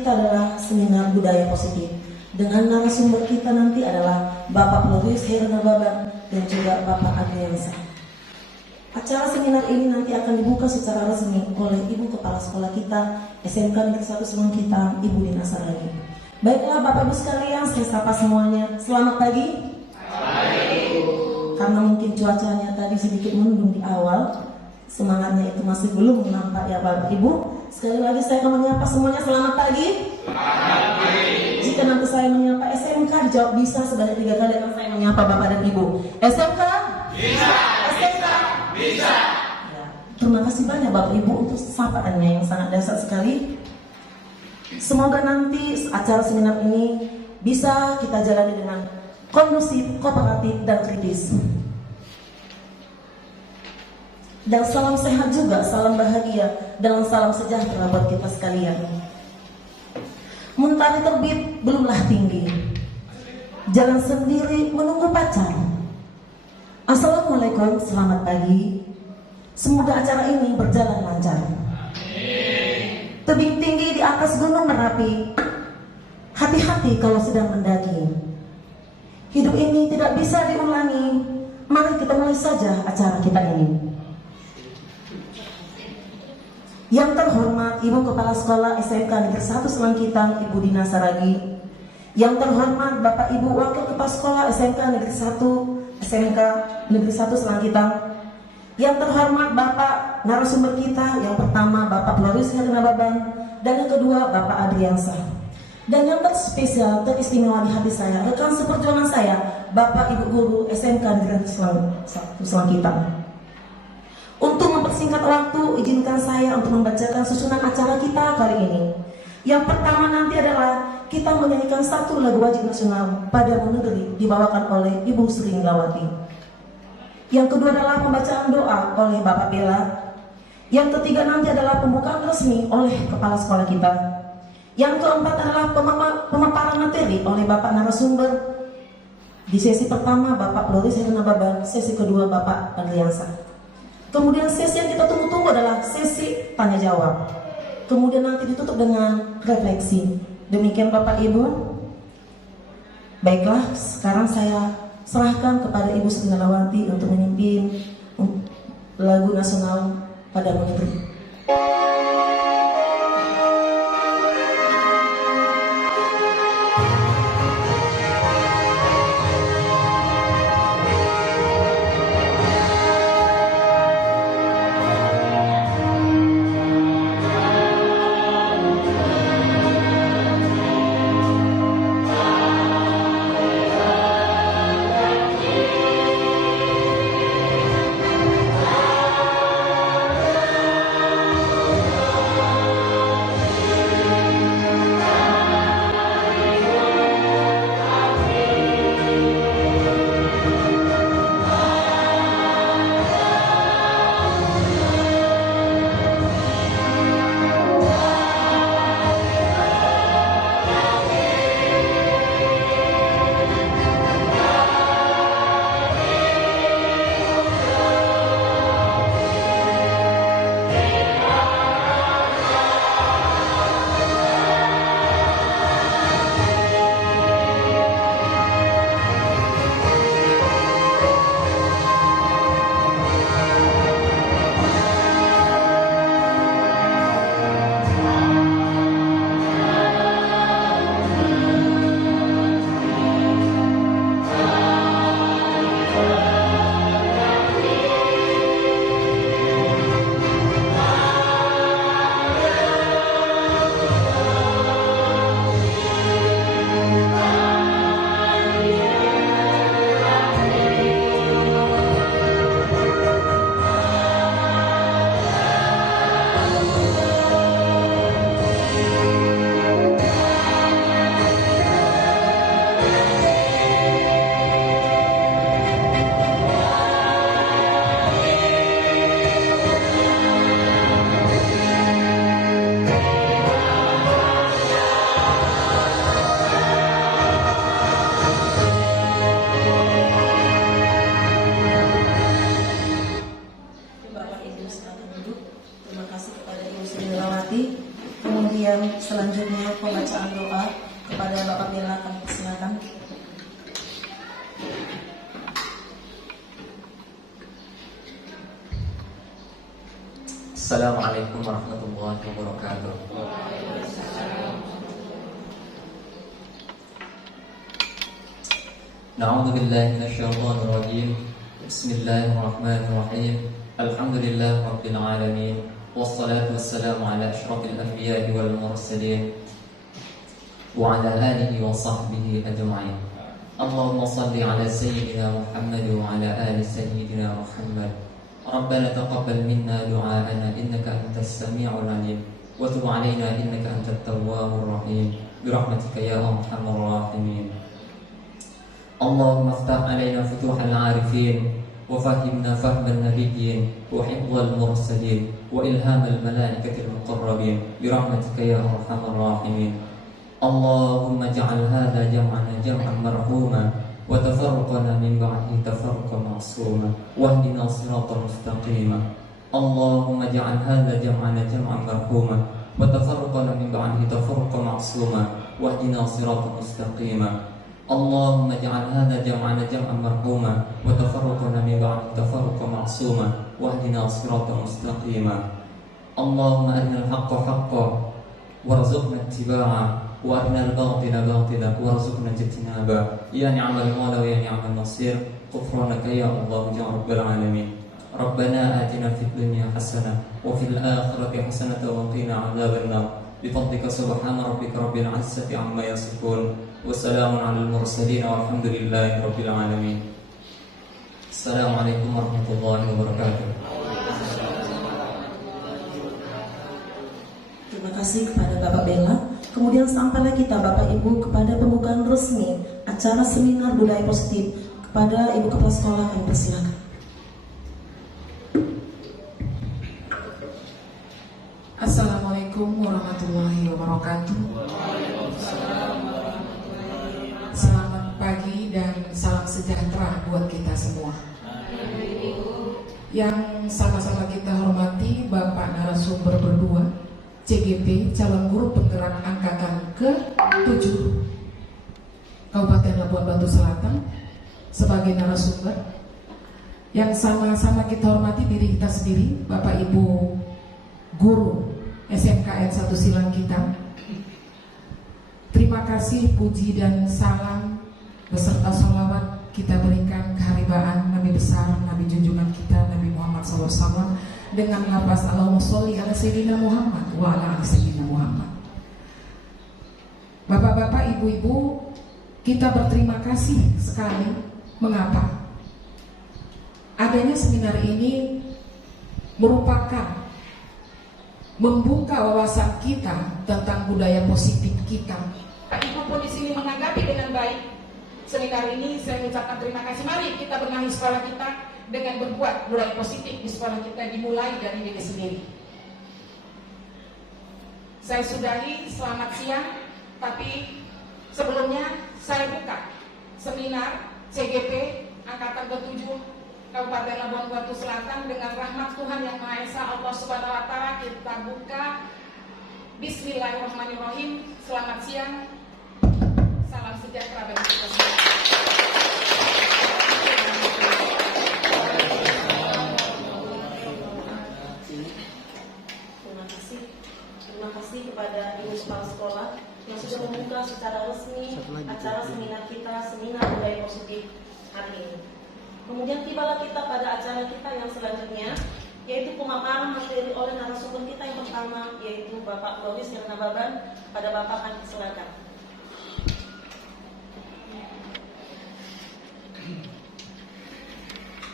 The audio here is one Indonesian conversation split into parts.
kita adalah seminar budaya positif. Dengan narasumber kita nanti adalah Bapak Floris Hernababan dan juga Bapak Adriansa. Acara seminar ini nanti akan dibuka secara resmi oleh Ibu Kepala Sekolah kita, SMK Negeri 1 Semangkitang, Ibu Dina Saragi. Baiklah Bapak Ibu sekalian, saya sapa semuanya. Selamat pagi. Karena mungkin cuacanya tadi sedikit mendung di awal, semangatnya itu masih belum nampak ya Bapak Ibu. Sekali lagi saya akan menyapa semuanya, selamat pagi. Selamat pagi. Jika nanti saya menyapa SMK, dijawab bisa sebanyak 3 kali akan saya menyapa Bapak dan Ibu. SMK? Bisa. SMK? Bisa. Ya, terima kasih banyak Bapak Ibu untuk sapaannya yang sangat dasar sekali. Semoga nanti acara seminar ini bisa kita jalani dengan kondusif, kooperatif, dan kritis. Dan salam sehat juga, salam bahagia, dan salam sejahtera buat kita sekalian. Mentari terbit belumlah tinggi, jalan sendiri menunggu pacar. Assalamualaikum, selamat pagi. Semoga acara ini berjalan lancar. Tebing tinggi di atas gunung Merapi, hati-hati kalau sedang mendaki. Hidup ini tidak bisa diulangi. Mari kita mulai saja acara kita ini. Yang terhormat Ibu Kepala Sekolah SMK Negeri 1 Semangkitang, Ibu Dina Saragi. Yang terhormat Bapak Ibu Wakil Kepala Sekolah SMK Negeri 1 SMK Negeri 1 Semangkitang. Yang terhormat Bapak narasumber kita, yang pertama Bapak Floris Hernababan, dan yang kedua Bapak Adriansa. Dan yang terspesial, teristimewa di hati saya, rekan seperjuangan saya, Bapak Ibu Guru SMK Negeri 1 Semangkitang. Untuk mempersingkat waktu, izinkan saya untuk membacakan susunan acara kita kali ini. Yang pertama nanti adalah kita menyanyikan satu lagu wajib nasional, Padamu Negeri, dibawakan oleh Ibu Sri Lawati. Yang kedua adalah pembacaan doa oleh Bapak Bella. Yang ketiga nanti adalah pembukaan resmi oleh Kepala Sekolah kita. Yang keempat adalah pemaparan materi oleh Bapak narasumber. Di sesi pertama Bapak Floris Hernababan, sesi kedua Bapak Adriansa. Kemudian sesi yang kita tunggu-tunggu adalah sesi tanya jawab. Kemudian nanti ditutup dengan refleksi. Demikian Bapak Ibu. Baiklah, sekarang saya serahkan kepada Ibu Sri Lawati untuk memimpin lagu nasional Padamu Negeri. bacaan doa kepada Bapak Bella, kami persilakan. Assalamualaikum warahmatullahi wabarakatuh. Na'udzu billahi minasyaitonir rajim. Bismillahirrahmanirrahim. Alhamdulillahi rabbil alamin. Wassalatu wassalamu ala asyrafil anbiya'i wal mursalin wa ala alihi wa sahbihi ajma'in. Allahumma shalli ala sayyidina Muhammad wa ala ali sayyidina Muhammad. ربنا تقبل منا دعاءنا إنك أنت السميع العليم وتب علينا إنك أنت التواب الرحيم برحمتك يا أرحم الراحمين. اللهم افتح علينا فتوح العارفين وفهمنا فهم النبيين وحفظ المرسلين وإلهام الملائكة المقربين برحمتك يا أرحم الراحمين. اللهم اجعل هذا جمعنا جمعا مرحوما وتفرقنا من بعده تفرقا معصوما واهدنا صراطا مستقيما. اللهم اجعل هذا جمعنا جمعا مرحوما وتفرقنا من بعده تفرقا معصوما واهدنا صراطا مستقيما. اللهم اجعل هذا جمعنا جمعا مرحوما وتفرقنا من بعده تفرقا معصوما واهدنا صراطا مستقيما. اللهم أرنا الحق حقا وارزقنا اتباعه وأرنا الباطل باطلا وارزقنا اجتنابا يا نعم المولى ويا نعم النصير. غفرانك يا الله يا رب العالمين. ربنا آتنا في الدنيا حسنة وفي الآخرة حسنة وقنا عذاب النار بفضلك سبحان ربك رب العزة عما يصفون وسلام على المرسلين والحمد لله رب العالمين. السلام عليكم ورحمة الله وبركاته. Terima kasih kepada Bapak Bella. Kemudian sampailah kita Bapak Ibu kepada pembukaan resmi acara seminar budaya positif. Kepada Ibu Kepala Sekolah kami persilakan. Assalamualaikum warahmatullahi wabarakatuh. Selamat pagi dan salam sejahtera buat kita semua. Yang sama-sama kita hormati Bapak narasumber berdua, CGP calon guru penggerak angkatan ke-7 Kabupaten Labuan Batu Selatan sebagai narasumber. Yang sama-sama kita hormati diri kita sendiri, Bapak Ibu guru SMKN 1 Silang kita. Terima kasih, puji dan salam beserta sholawat kita berikan keharibaan Nabi besar, Nabi junjungan kita, Nabi Muhammad SAW, dengan lafaz Allahumma sholli ala sayyidina Muhammad wa ala ali sayyidina Muhammad. Bapak-bapak, ibu-ibu, kita berterima kasih sekali. Mengapa? Adanya seminar ini merupakan membuka wawasan kita tentang budaya positif kita. Ibu pun di sini menanggapi dengan baik seminar ini. Saya ucapkan terima kasih. Mari kita benahi sekolah kita dengan berbuat budaya positif di sekolah kita, dimulai dari diri sendiri. Saya sudahi, selamat siang. Tapi sebelumnya saya buka seminar CGP Angkatan ke-7 Kabupaten Labuan Batu Selatan dengan rahmat Tuhan Yang Maha Esa, Allah Subhanahu wa Ta'ala. Kita buka. Bismillahirrahmanirrahim. Selamat siang. Salam sejahtera bagi kita semua. Terima kasih kepada Ibu Kepala Sekolah yang sudah membuka secara resmi acara seminar kita, seminar budaya positif hari ini. Kemudian tibalah kita pada acara kita yang selanjutnya, yaitu pemaparan materi oleh narasumber kita yang pertama, yaitu Bapak Loris Yernababan. Pada Bapak kami silakan.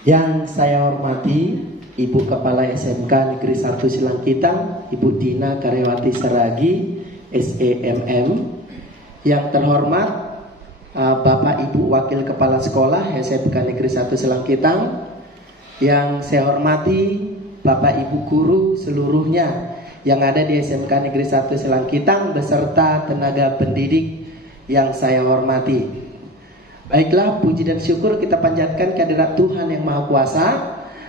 Yang saya hormati Ibu Kepala SMK Negeri 1 Silangkitang, Ibu Dina Karyawati Seragi, SEMM. Yang terhormat Bapak Ibu Wakil Kepala Sekolah SMK Negeri 1 Silangkitang. Yang saya hormati Bapak Ibu guru seluruhnya yang ada di SMK Negeri 1 Silangkitang beserta tenaga pendidik yang saya hormati. Baiklah, puji dan syukur kita panjatkan kehadirat Tuhan Yang Maha Kuasa.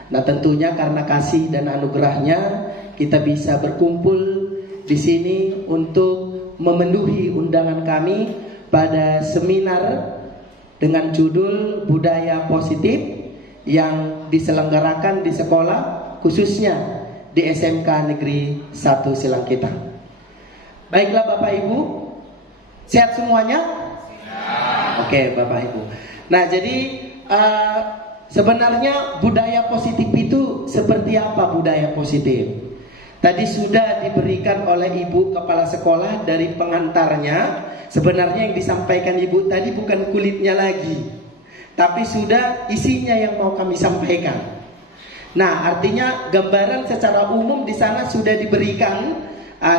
Nah, tentunya karena kasih dan anugerahnya kita bisa berkumpul di sini untuk memenuhi undangan kami pada seminar dengan judul Budaya Positif yang diselenggarakan di sekolah, khususnya di SMK Negeri 1 Silangkitang. Baiklah Bapak Ibu, sehat semuanya? Oke Bapak Ibu. Nah jadi sebenarnya budaya positif itu seperti apa budaya positif? Tadi sudah diberikan oleh Ibu Kepala Sekolah dari pengantarnya. Sebenarnya yang disampaikan Ibu tadi bukan kulitnya lagi, tapi sudah isinya yang mau kami sampaikan. Nah artinya gambaran secara umum di sana sudah diberikan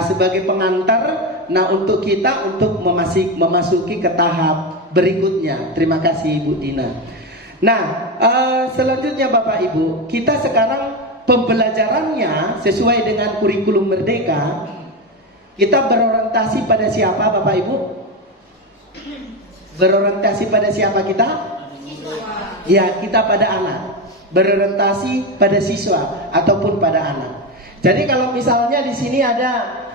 sebagai pengantar. Nah untuk kita untuk memasuki ke tahap berikutnya. Terima kasih Ibu Dina. Nah selanjutnya Bapak Ibu, kita sekarang pembelajarannya sesuai dengan kurikulum Merdeka. Kita berorientasi pada siapa Bapak Ibu? Berorientasi pada siapa kita? Ya, kita pada anak. Berorientasi pada siswa ataupun pada anak. Jadi kalau misalnya di sini ada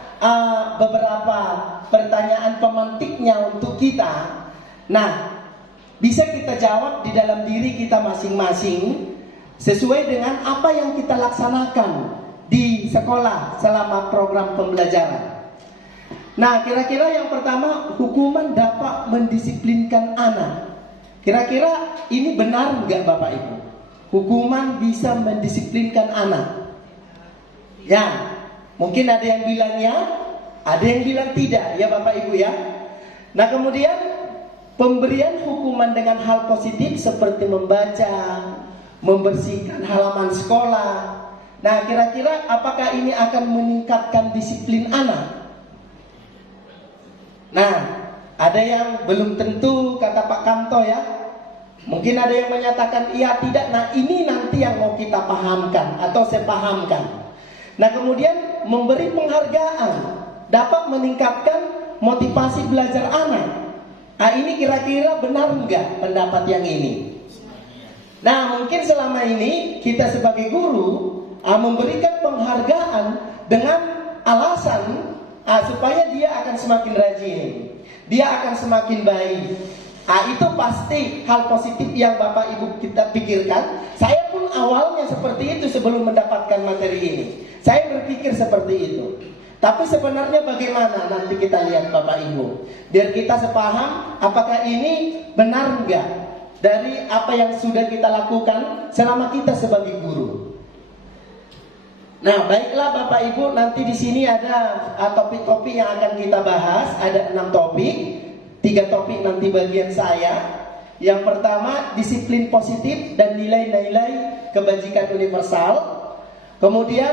beberapa pertanyaan pemantiknya untuk kita, nah bisa kita jawab di dalam diri kita masing-masing sesuai dengan apa yang kita laksanakan di sekolah selama program pembelajaran. Nah kira-kira yang pertama, hukuman dapat mendisiplinkan anak. Kira-kira ini benar nggak Bapak Ibu? Hukuman bisa mendisiplinkan anak? Ya, mungkin ada yang bilang ya, ada yang bilang tidak, ya Bapak Ibu ya. Nah kemudian pemberian hukuman dengan hal positif seperti membaca, membersihkan halaman sekolah. Nah kira-kira apakah ini akan meningkatkan disiplin anak? Nah ada yang belum tentu, kata Pak Kamto ya. Mungkin ada yang menyatakan iya tidak. Nah ini nanti yang mau kita pahamkan atau saya pahamkan. Nah kemudian memberi penghargaan dapat meningkatkan motivasi belajar anak. Nah ini kira-kira benar enggak pendapat yang ini? Nah mungkin selama ini kita sebagai guru memberikan penghargaan dengan alasan supaya dia akan semakin rajin, dia akan semakin baik. Itu pasti hal positif yang Bapak Ibu kita pikirkan. Saya pun awalnya seperti itu sebelum mendapatkan materi ini. Saya berpikir seperti itu. Tapi sebenarnya bagaimana nanti kita lihat Bapak Ibu, biar kita sepaham apakah ini benar enggak dari apa yang sudah kita lakukan selama kita sebagai guru. Nah, baiklah Bapak Ibu, nanti di sini ada topik-topik yang akan kita bahas. Ada 6 topik, 3 topik nanti bagian saya. Yang pertama, disiplin positif dan nilai-nilai kebajikan universal. Kemudian,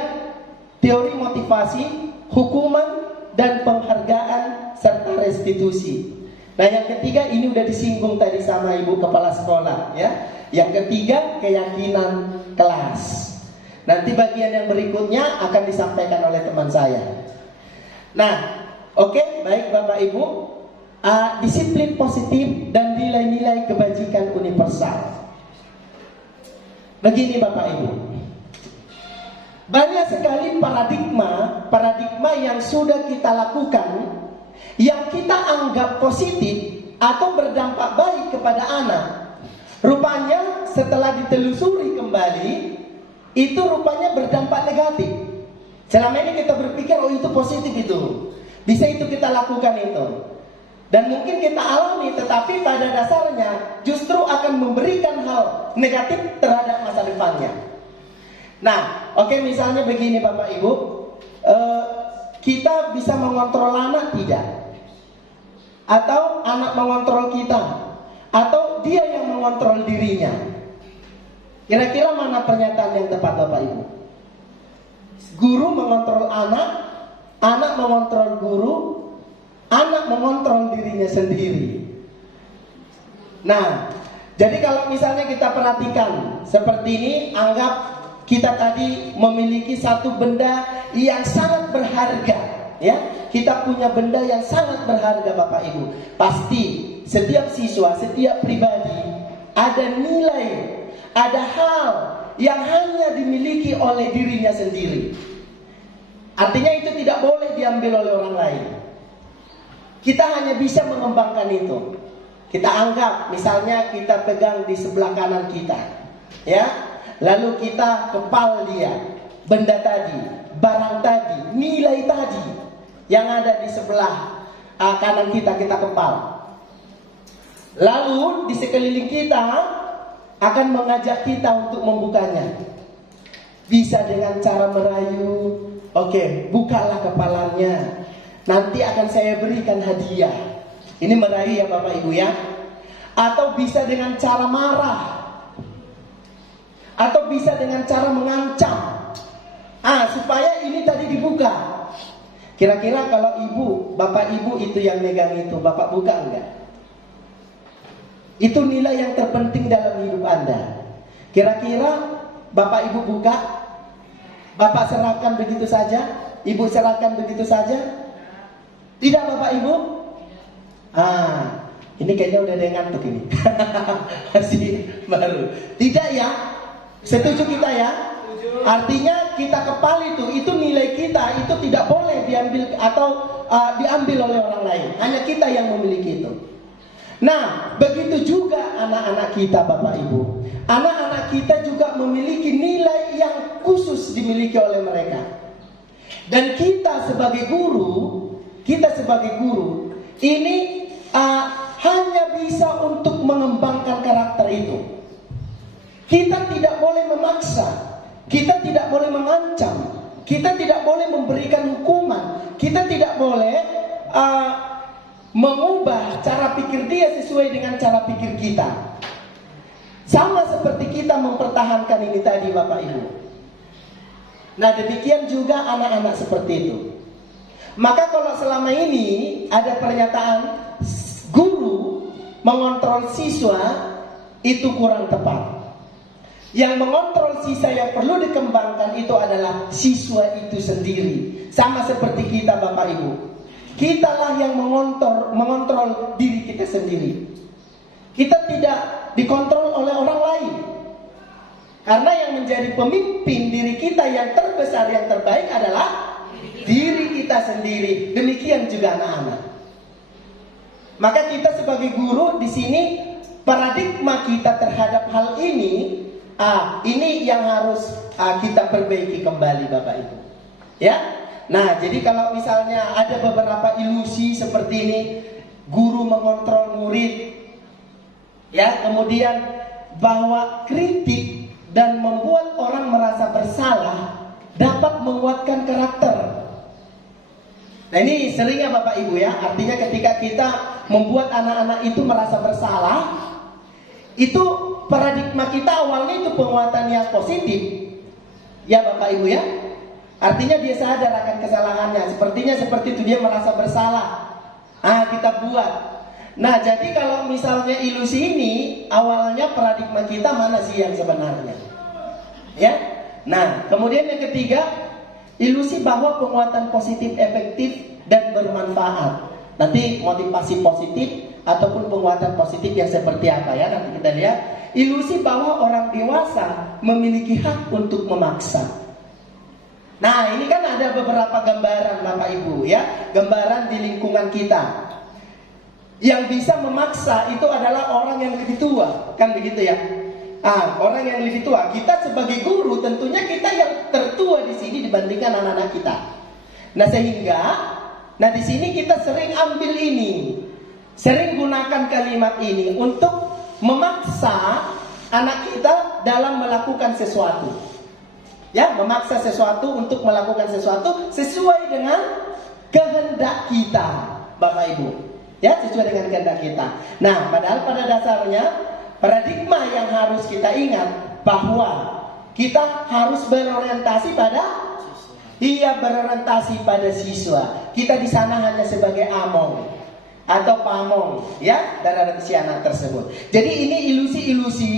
teori motivasi, hukuman dan penghargaan serta restitusi. Nah, yang ketiga ini udah disinggung tadi sama Ibu Kepala Sekolah ya. Yang ketiga, keyakinan kelas. Nanti bagian yang berikutnya akan disampaikan oleh teman saya. Nah, oke, baik Bapak Ibu, disiplin positif dan nilai-nilai kebajikan universal. Begini Bapak Ibu, banyak sekali paradigma yang sudah kita lakukan, yang kita anggap positif atau berdampak baik kepada anak. Rupanya setelah ditelusuri kembali, itu rupanya berdampak negatif. Selama ini kita berpikir oh itu positif, itu bisa itu kita lakukan itu, dan mungkin kita alami, tetapi pada dasarnya justru akan memberikan hal negatif terhadap masa depannya. Nah oke, misalnya begini Bapak Ibu, kita bisa mengontrol anak tidak? Atau anak mengontrol kita? Atau dia yang mengontrol dirinya? Kira-kira mana pernyataan yang tepat Bapak Ibu? Guru mengontrol anak, anak mengontrol guru, anak mengontrol dirinya sendiri. Nah, jadi kalau misalnya kita perhatikan seperti ini, anggap kita tadi memiliki satu benda yang sangat berharga, ya. Kita punya benda yang sangat berharga Bapak Ibu. Pasti setiap siswa, setiap pribadi ada nilai, ada hal yang hanya dimiliki oleh dirinya sendiri. Artinya itu tidak boleh diambil oleh orang lain. kita hanya bisa mengembangkan itu. Kita anggap misalnya kita pegang di sebelah kanan kita, ya. Lalu kita kepal dia, benda tadi, barang tadi, nilai tadi yang ada di sebelah kanan kita kepal. Lalu di sekeliling kita akan mengajak kita untuk membukanya. Bisa dengan cara merayu. Oke, bukalah kepalanya. Nanti akan saya berikan hadiah. Ini merayu ya Bapak Ibu ya. Atau bisa dengan cara marah. Atau bisa dengan cara mengancam. Supaya ini tadi dibuka. Kira-kira kalau Bapak Ibu itu yang megang itu, Bapak buka enggak? Itu nilai yang terpenting dalam hidup Anda. Kira-kira Bapak Ibu buka, Bapak serahkan begitu saja, Ibu serahkan begitu saja? Tidak Bapak Ibu? Ini kayaknya udah ada yang ngantuk ini. Masih baru. Tidak ya? Setuju kita ya? Artinya kita kepal itu nilai kita itu tidak boleh diambil atau diambil oleh orang lain. Hanya kita yang memiliki itu. Nah, begitu juga anak-anak kita Bapak Ibu. Anak-anak kita juga memiliki nilai yang khusus dimiliki oleh mereka. Dan kita sebagai guru, ini hanya bisa untuk mengembangkan karakter itu. Kita tidak boleh memaksa, kita tidak boleh mengancam, kita tidak boleh memberikan hukuman, kita tidak boleh mengubah cara pikir dia sesuai dengan cara pikir kita. Sama seperti kita mempertahankan ini tadi Bapak Ibu. Nah demikian juga anak-anak seperti itu. Maka kalau selama ini ada pernyataan guru mengontrol siswa, itu kurang tepat. Yang mengontrol siswa yang perlu dikembangkan itu adalah siswa itu sendiri. Sama seperti kita Bapak Ibu. Kitalah yang mengontrol diri kita sendiri. Kita tidak dikontrol oleh orang lain. Karena yang menjadi pemimpin diri kita yang terbesar, yang terbaik adalah diri kita sendiri. Demikian juga anak-anak. Maka kita sebagai guru di sini, paradigma kita terhadap hal ini yang harus kita perbaiki kembali Bapak Ibu. Ya. Nah, jadi kalau misalnya ada beberapa ilusi seperti ini, guru mengontrol murid, ya, kemudian bahwa kritik dan membuat orang merasa bersalah dapat menguatkan karakter. Nah, ini seringnya Bapak Ibu ya, artinya ketika kita membuat anak-anak itu merasa bersalah, itu paradigma kita awalnya itu penguatan yang positif, ya Bapak Ibu ya. Artinya dia sadar akan kesalahannya. Sepertinya seperti itu, dia merasa bersalah. Kita buat. Nah, jadi kalau misalnya ilusi ini, awalnya paradigma kita mana sih yang sebenarnya? Ya. Nah, kemudian yang ketiga, ilusi bahwa penguatan positif efektif dan bermanfaat. Nanti motivasi positif ataupun penguatan positif yang seperti apa ya, nanti kita lihat. Ilusi bahwa orang dewasa memiliki hak untuk memaksa. Nah, ini kan ada beberapa gambaran Bapak Ibu ya, gambaran di lingkungan kita. Yang bisa memaksa itu adalah orang yang lebih tua, kan begitu ya? Orang yang lebih tua. Kita sebagai guru tentunya kita yang tertua di sini dibandingkan anak-anak kita. Nah, sehingga di sini kita sering ambil ini, sering gunakan kalimat ini untuk memaksa anak kita dalam melakukan sesuatu. Ya, memaksa sesuatu untuk melakukan sesuatu sesuai dengan kehendak kita, Bapak Ibu. Ya, sesuai dengan kehendak kita. Nah, padahal pada dasarnya paradigma yang harus kita ingat bahwa kita harus berorientasi pada siswa. Kita di sana hanya sebagai among atau pamong, ya, dari si anak tersebut. Jadi ini ilusi-ilusi,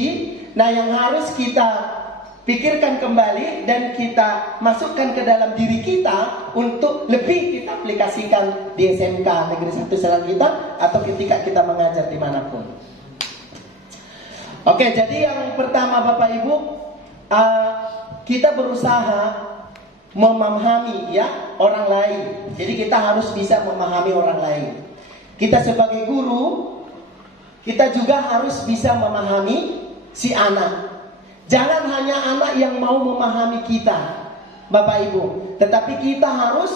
yang harus kita pikirkan kembali dan kita masukkan ke dalam diri kita untuk lebih kita aplikasikan di SMK Negeri 1 Selang kita atau ketika kita mengajar dimanapun. Oke, jadi yang pertama Bapak Ibu, kita berusaha memahami ya orang lain. Jadi kita harus bisa memahami orang lain. kita sebagai guru, kita juga harus bisa memahami si anak. Jangan hanya anak yang mau memahami kita, Bapak Ibu, tetapi kita harus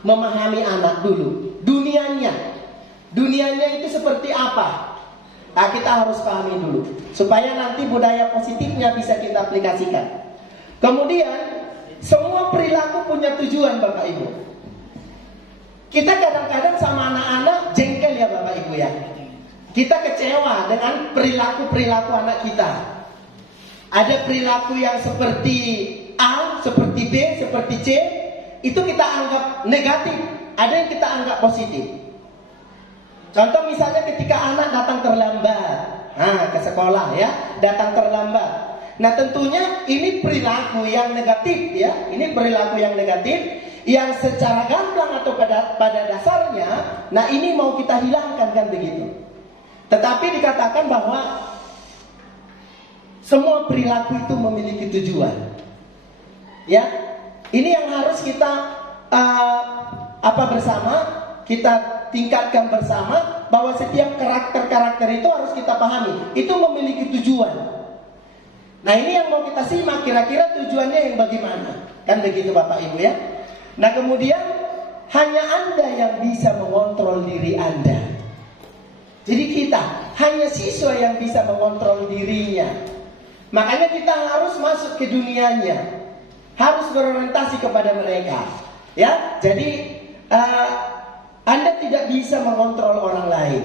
memahami anak dulu. Dunianya itu seperti apa? Nah, kita harus pahami dulu supaya nanti budaya positifnya bisa kita aplikasikan. Kemudian semua perilaku punya tujuan, Bapak Ibu. Kita kadang-kadang sama anak-anak jengkel ya Bapak Ibu ya. Kita kecewa dengan perilaku anak kita. Ada perilaku yang seperti A, seperti B, seperti C, itu kita anggap negatif. Ada yang kita anggap positif. Contoh misalnya ketika anak datang terlambat, ke sekolah ya, datang terlambat. Nah tentunya ini perilaku yang negatif ya, ini perilaku yang negatif yang secara gamblang atau pada dasarnya, nah ini mau kita hilangkan kan begitu. Tetapi dikatakan bahwa semua perilaku itu memiliki tujuan. Ya, ini yang harus kita bersama, kita tingkatkan bersama bahwa setiap karakter itu harus kita pahami. Itu memiliki tujuan. Nah ini yang mau kita simak, kira-kira tujuannya yang bagaimana? Kan begitu Bapak Ibu ya. Nah kemudian hanya Anda yang bisa mengontrol diri Anda. Jadi kita, hanya siswa yang bisa mengontrol dirinya. Makanya kita harus masuk ke dunianya, harus berorientasi kepada mereka. Ya, jadi Anda tidak bisa mengontrol orang lain.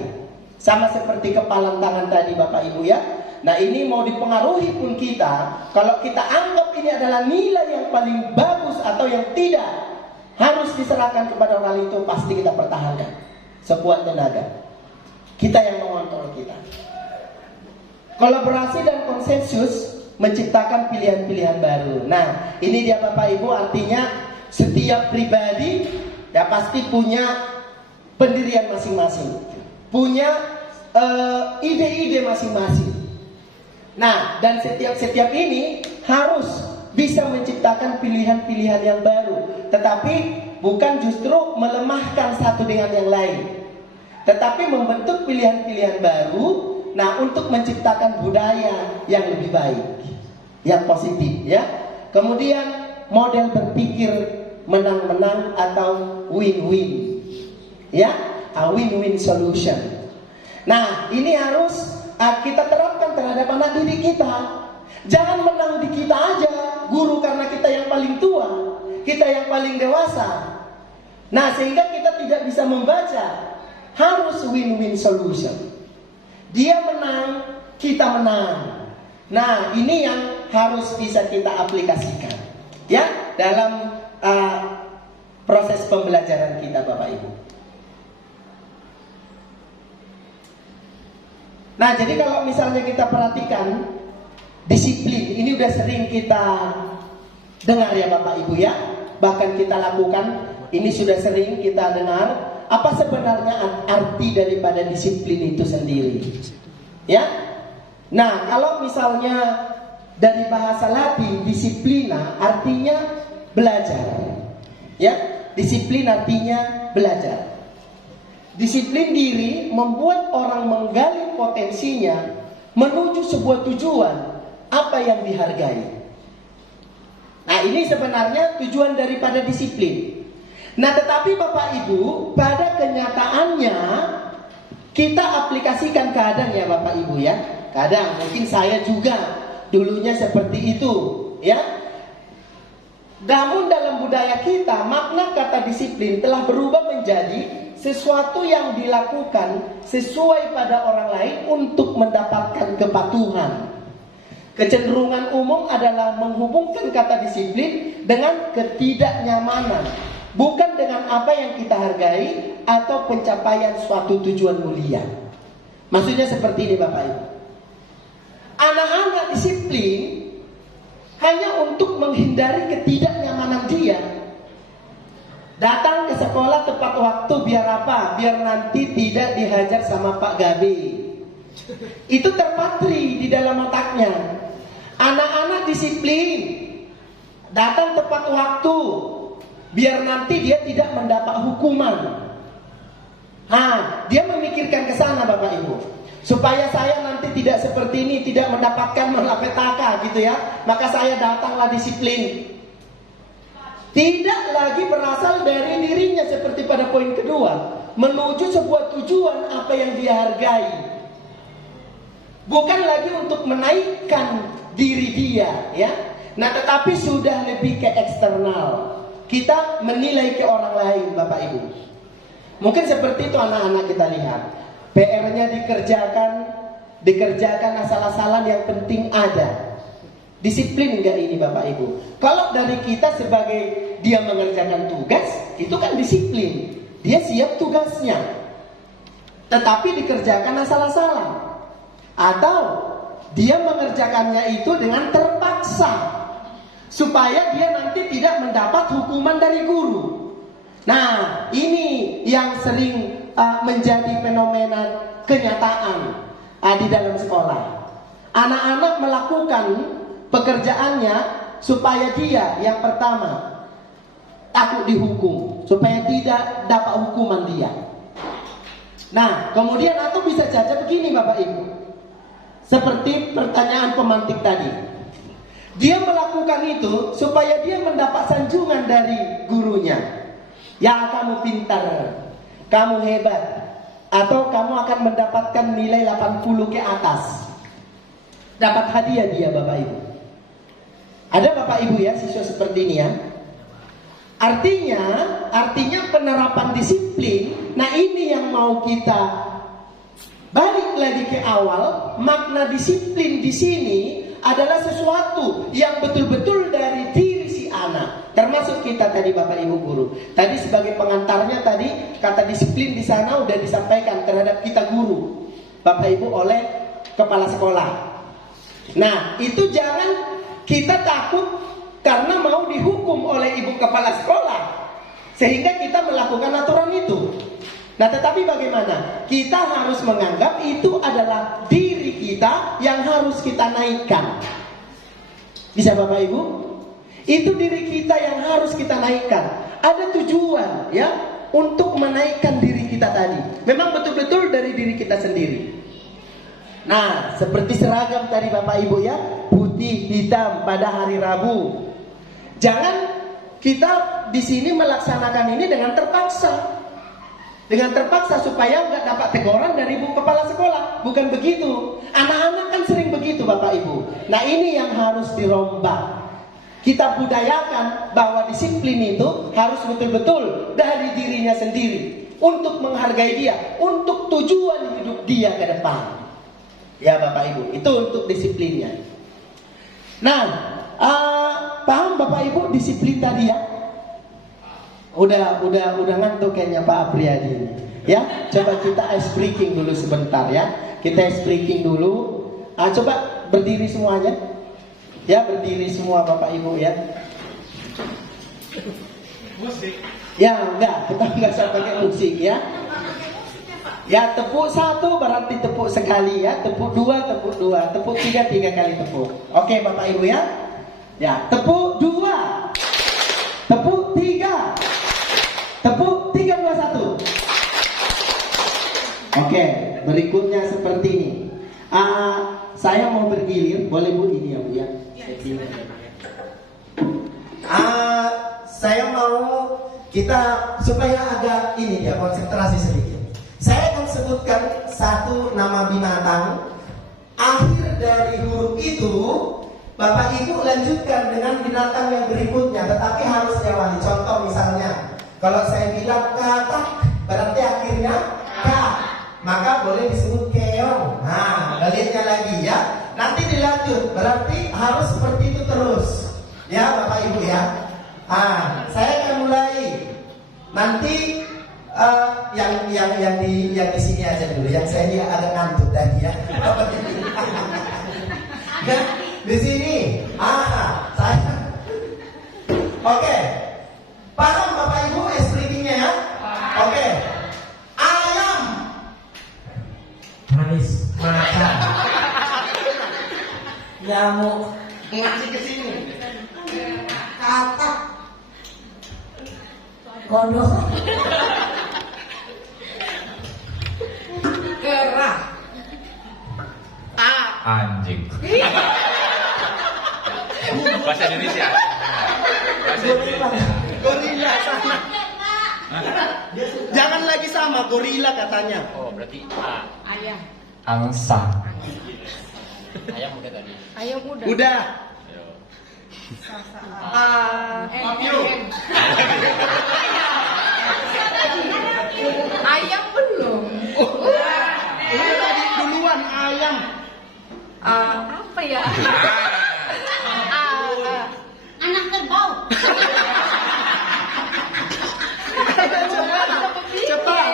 Sama seperti kepalan tangan tadi Bapak Ibu ya. Nah ini mau dipengaruhi pun kita, kalau kita anggap ini adalah nilai yang paling bagus atau yang tidak, harus diserahkan kepada orang itu, pasti kita pertahankan sekuat tenaga. Kita yang mengontrol kita. Kolaborasi dan konsensus menciptakan pilihan-pilihan baru. Nah ini dia Bapak Ibu, artinya setiap pribadi ya pasti punya pendirian masing-masing, punya ide-ide masing-masing. Nah, dan setiap ini harus bisa menciptakan pilihan-pilihan yang baru. Tetapi bukan justru melemahkan satu dengan yang lain, tetapi membentuk pilihan-pilihan baru. Nah, untuk menciptakan budaya yang lebih baik, yang positif ya. Kemudian model berpikir menang-menang atau win-win. Ya, win-win solution. Nah, ini harus kita terapkan terhadap anak didik kita. Jangan menang di kita aja, guru karena kita yang paling tua, kita yang paling dewasa. Nah, sehingga kita tidak bisa membaca. Harus win-win solution. Dia menang, kita menang. Nah, ini yang harus bisa kita aplikasikan ya dalam proses pembelajaran kita Bapak Ibu. Nah, jadi kalau misalnya kita perhatikan disiplin, ini udah sering kita dengar ya Bapak Ibu ya. Bahkan kita lakukan, ini sudah sering kita dengar. Apa sebenarnya arti daripada disiplin itu sendiri? Ya. Nah, kalau misalnya dari bahasa Latin disiplina artinya belajar. Ya, disiplin artinya belajar. Disiplin diri membuat orang menggali potensinya menuju sebuah tujuan apa yang dihargai. Nah, ini sebenarnya tujuan daripada disiplin. Nah, tetapi Bapak Ibu, pada kenyataannya kita aplikasikan kadang ya Bapak Ibu ya. Kadang mungkin saya juga dulunya seperti itu ya. Namun dalam budaya kita, makna kata disiplin telah berubah menjadi sesuatu yang dilakukan sesuai pada orang lain untuk mendapatkan kepatuhan. Kecenderungan umum adalah menghubungkan kata disiplin dengan ketidaknyamanan, bukan dengan apa yang kita hargai atau pencapaian suatu tujuan mulia. Maksudnya seperti ini Bapak Ibu. Anak-anak disiplin hanya untuk menghindari ketidaknyamanan dia. Datang ke sekolah tepat waktu biar apa? Biar nanti tidak dihajar sama Pak Gabe. Itu terpatri di dalam otaknya. Anak-anak disiplin, datang tepat waktu biar nanti dia tidak mendapat hukuman. Dia memikirkan ke sana Bapak Ibu. Supaya saya nanti tidak seperti ini, tidak mendapatkan malapetaka gitu ya. Maka saya datanglah disiplin. Tidak lagi berasal dari dirinya seperti pada poin kedua, menuju sebuah tujuan apa yang dia hargai. Bukan lagi untuk menaikkan diri dia ya. Nah tetapi sudah lebih ke eksternal. Kita menilai ke orang lain Bapak Ibu. Mungkin seperti itu anak-anak kita lihat. PR-nya dikerjakan asal-asalan, yang penting ada. Disiplin enggak ini Bapak Ibu? Kalau dari kita sebagai dia mengerjakan tugas, itu kan disiplin. Dia siap tugasnya. Tetapi dikerjakan asal-asalan. Atau dia mengerjakannya itu dengan terpaksa, supaya dia nanti tidak mendapat hukuman dari guru. Nah, ini yang sering menjadi fenomena kenyataan di dalam sekolah. Anak-anak melakukan pekerjaannya supaya dia yang pertama takut dihukum, supaya tidak dapat hukuman dia. Nah, kemudian atau bisa saja begini Bapak Ibu, seperti pertanyaan pemantik tadi. Dia melakukan itu supaya dia mendapat sanjungan dari gurunya. Ya kamu pintar, kamu hebat, atau kamu akan mendapatkan nilai 80 ke atas. Dapat hadiah dia Bapak Ibu. Ada Bapak Ibu ya siswa seperti ini ya. Artinya penerapan disiplin. Nah ini yang mau kita balik lagi ke awal. Makna disiplin di sini adalah sesuatu yang betul-betul dari diri si anak. Termasuk kita tadi Bapak Ibu guru. Tadi sebagai pengantarnya tadi kata disiplin di sana udah disampaikan terhadap kita guru Bapak Ibu oleh kepala sekolah. Nah itu jangan kita takut karena mau dihukum oleh ibu kepala sekolah sehingga kita melakukan aturan itu. Nah tetapi bagaimana? Kita harus menganggap itu adalah diri kita yang harus kita naikkan. Bisa Bapak Ibu? Itu diri kita yang harus kita naikkan. Ada tujuan ya untuk menaikkan diri kita tadi. Memang betul-betul dari diri kita sendiri. Nah seperti seragam tadi Bapak Ibu ya, putih hitam pada hari Rabu. Jangan kita di sini melaksanakan ini dengan terpaksa. Dengan terpaksa supaya nggak dapat teguran dari ibu kepala sekolah. Bukan begitu. Anak-anak kan sering begitu Bapak Ibu. Nah ini yang harus dirombak. Kita budayakan bahwa disiplin itu harus betul-betul dari dirinya sendiri. Untuk menghargai dia. Untuk tujuan hidup dia ke depan. Ya Bapak Ibu. Itu untuk disiplinnya. Nah paham Bapak Ibu disiplin tadi ya? Udah ngantuk kayaknya Pak Apriyadi ini. Ya, coba kita ice breaking dulu sebentar ya. Kita ice breaking dulu. Coba berdiri semuanya. Ya, berdiri semua Bapak Ibu ya. Musik. Ya, enggak, kita enggak usah pakai musik ya. Ya, tepuk satu berarti tepuk sekali ya. Tepuk dua, tepuk tiga kali tepuk. Oke Bapak Ibu ya. Ya, tepuk 2, tepuk 3, tepuk 3, 2, 1. Oke, berikutnya seperti ini. Saya mau bergilir, boleh Bu ini ya Bu ya. Saya mau kita supaya agak ini ya konsentrasi sedikit. Saya akan sebutkan satu nama binatang. Akhir dari huruf itu Bapak Ibu lanjutkan dengan binatang yang berikutnya, tetapi harus diawali. Contoh misalnya, kalau saya bilang katak, berarti akhirnya ka, maka boleh disebut keong. Nah, baliknya lagi ya. Nanti dilanjut, berarti harus seperti itu terus. Ya Bapak Ibu ya. Saya akan mulai. Nanti yang di sini aja dulu. Yang saya lihat agak ngantuk tadi ya. Nah, di sini, saya. Oke. Paham Bapak Ibu explaining-nya ya? Oke. Ayam. Manis, macan. Nyamuk. Ngasih ke sini. Katak. Kodok. Anjing. Bahasa Indonesia. Bahasa Indonesia. Gorila sama. Jangan lagi sama gorila katanya. Oh, berarti A. Ayam. Angsa. Ayam udah tadi. Ayam udah. Udah. Ayo. Mafio. Ayam belum. Ini tadi duluan ayam. Apa ya? Anak kerbau. Cepat.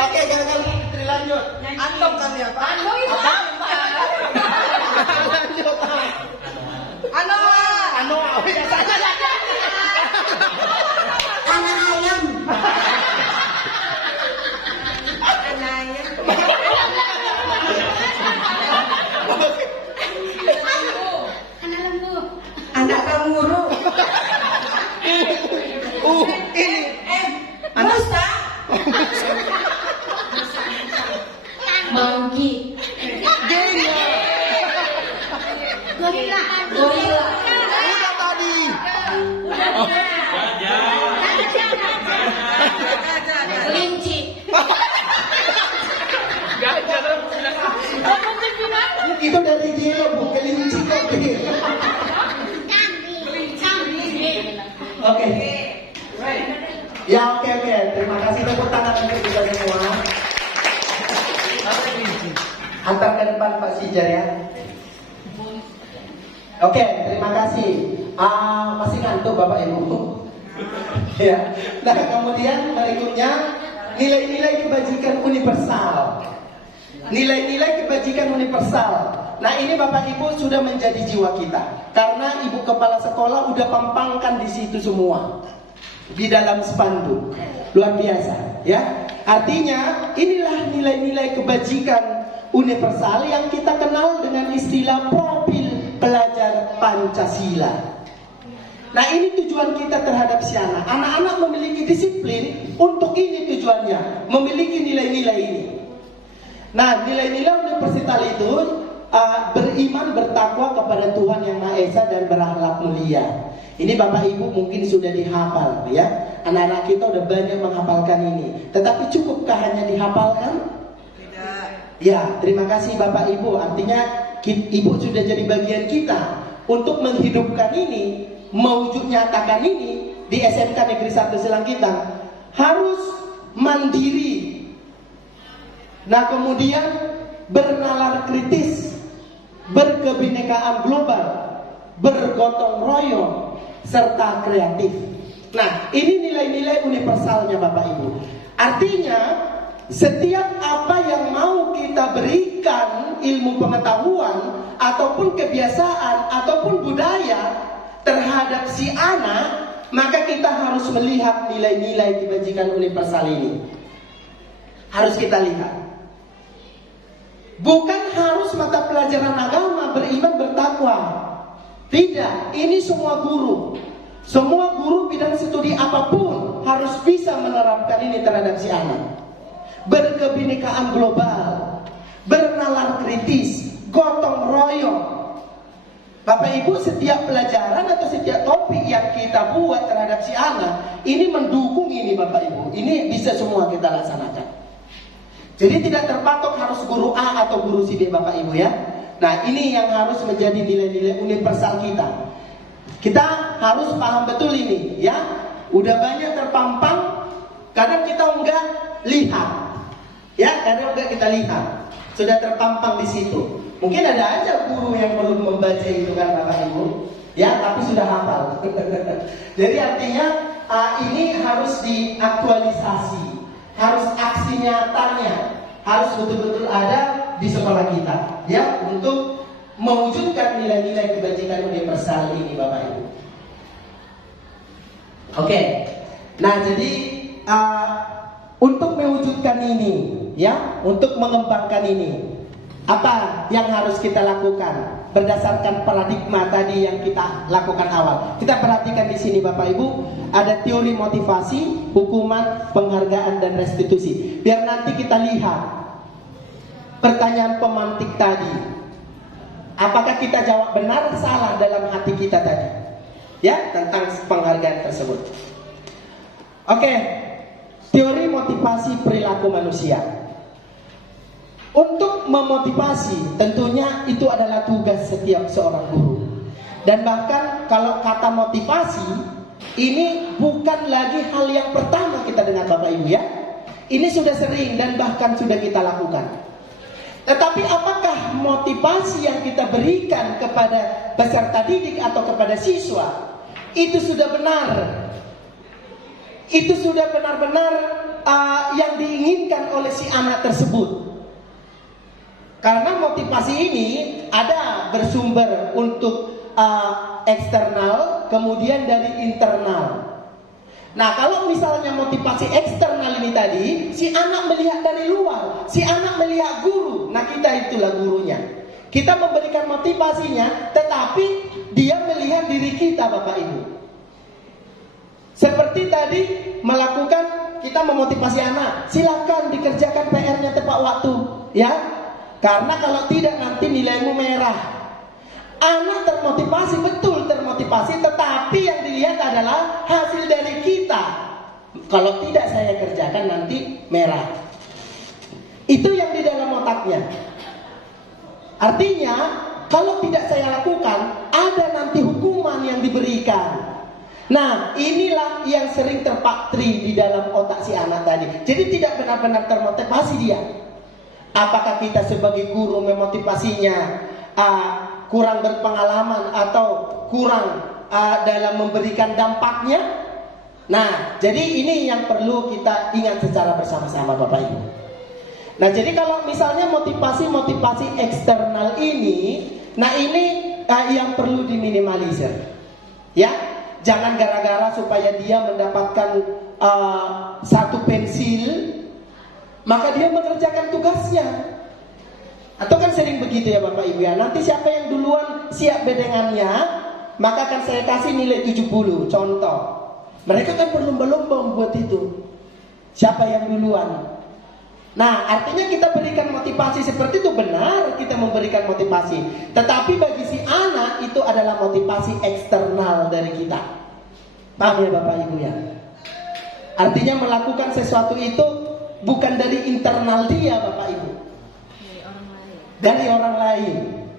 Oke, gagal. Lanjut. Antum kan ya Pak? Lanjut. Anoa. Anoa. Anak ayam. Anak lembu. Anak kanguru. Ini. Musa. Monkey. Gorila. Gorila. Udah tadi. Kelinci. Itu dari dia bu, kelinci kok. Oke. Ya oke. Terima kasih, tepuk tangan untuk kita semua. Antar ke depan Pak Sijar ya. Oke, terima kasih. Masih ngantuk Bapak Ibu. Ya. Nah kemudian berikutnya nilai-nilai kebajikan universal. Nilai-nilai kebajikan universal. Nah ini Bapak Ibu sudah menjadi jiwa kita, karena Ibu Kepala Sekolah udah pampangkan di situ semua di dalam spanduk. Luar biasa ya. Artinya inilah nilai-nilai kebajikan universal yang kita kenal dengan istilah profil pelajar Pancasila. Nah ini tujuan kita terhadap si anak. Anak-anak memiliki disiplin untuk ini tujuannya, memiliki nilai-nilai ini. Nah nilai-nilai universal itu beriman, bertakwa kepada Tuhan Yang Maha Esa dan berakhlak mulia. Ini Bapak Ibu mungkin sudah dihafal ya. Anak-anak kita udah banyak menghafalkan ini. Tetapi cukupkah hanya dihafalkan? Tidak. Ya, terima kasih Bapak Ibu. Artinya Ibu sudah jadi bagian kita untuk menghidupkan ini, mewujud nyatakan ini di SMK Negeri 1 Silangkitang. Harus mandiri. Nah kemudian bernalar kritis, berkebinekaan global, bergotong royong, serta kreatif. Nah ini nilai-nilai universalnya Bapak Ibu. Artinya setiap apa yang mau kita berikan ilmu pengetahuan ataupun kebiasaan ataupun budaya terhadap si anak, maka kita harus melihat nilai-nilai kebajikan universal ini. Harus kita lihat. Bukan harus mata pelajaran agama, beriman, bertakwa. Tidak, ini semua guru. Semua guru bidang studi apapun harus bisa menerapkan ini terhadap si anak. Berkebinekaan global, bernalar kritis, gotong royong. Bapak Ibu, setiap pelajaran atau setiap topik yang kita buat terhadap si anak, ini mendukung ini Bapak Ibu. Ini bisa semua kita laksanakan. Jadi tidak terpatok harus guru A atau guru C, Bapak Ibu ya. Nah ini yang harus menjadi nilai-nilai universal kita. Kita harus paham betul ini ya. Udah banyak terpampang, kadang kita enggak lihat. Ya, kadang enggak kita lihat. Sudah terpampang di situ. Mungkin ada aja guru yang belum membaca itu kan Bapak Ibu. Ya, tapi sudah hafal. Jadi artinya ini harus diaktualisasi. Harus aksi nyatanya, harus betul-betul ada di sekolah kita ya, untuk mewujudkan nilai-nilai kebajikan universal ini Bapak Ibu. Oke. Nah jadi untuk mewujudkan ini ya, untuk mengembangkan ini, Apa yang harus kita lakukan berdasarkan paradigma tadi yang kita lakukan awal? Kita perhatikan di sini Bapak Ibu, ada teori motivasi, hukuman, penghargaan dan restitusi. Biar nanti kita lihat pertanyaan pemantik tadi, apakah kita jawab benar salah dalam hati kita tadi, ya, tentang penghargaan tersebut. Oke, teori motivasi perilaku manusia. Untuk memotivasi tentunya itu adalah tugas setiap seorang guru. Dan bahkan kalau kata motivasi ini bukan lagi hal yang pertama kita dengar Bapak Ibu ya. Ini sudah sering dan bahkan sudah kita lakukan. Tetapi apakah motivasi yang kita berikan kepada peserta didik atau kepada siswa itu sudah benar? Itu sudah benar-benar yang diinginkan oleh si anak tersebut? Karena motivasi ini ada bersumber untuk eksternal, kemudian dari internal. Nah, kalau misalnya motivasi eksternal ini tadi, si anak melihat dari luar, si anak melihat guru. Nah, kita itulah gurunya. Kita memberikan motivasinya, tetapi dia melihat diri kita, Bapak Ibu. Seperti tadi melakukan, kita memotivasi anak, silakan dikerjakan PR-nya tepat waktu, ya. Karena kalau tidak nanti nilaimu merah. Anak termotivasi, betul termotivasi, tetapi yang dilihat adalah hasil dari kita. Kalau tidak saya kerjakan nanti merah. Itu yang di dalam otaknya. Artinya kalau tidak saya lakukan, ada nanti hukuman yang diberikan. Nah, inilah yang sering terpaktri di dalam otak si anak tadi. Jadi tidak benar-benar termotivasi dia. Apakah kita sebagai guru memotivasinya kurang berpengalaman atau kurang dalam memberikan dampaknya? Nah, jadi ini yang perlu kita ingat secara bersama-sama Bapak Ibu. Nah, jadi kalau misalnya motivasi eksternal ini, nah ini yang perlu diminimalisir. Ya, jangan gara-gara supaya dia mendapatkan satu pensil, maka dia mengerjakan tugasnya. Atau kan sering begitu ya Bapak Ibu ya. Nanti siapa yang duluan siap bedengannya, maka akan saya kasih nilai 70. Contoh, mereka kan berlomba-lomba membuat itu. Siapa yang duluan? Nah, artinya kita berikan motivasi seperti itu, benar kita memberikan motivasi. Tetapi bagi si anak itu adalah motivasi eksternal dari kita. Paham ya Bapak Ibu ya? Artinya melakukan sesuatu itu bukan dari internal dia Bapak Ibu, dari orang lain,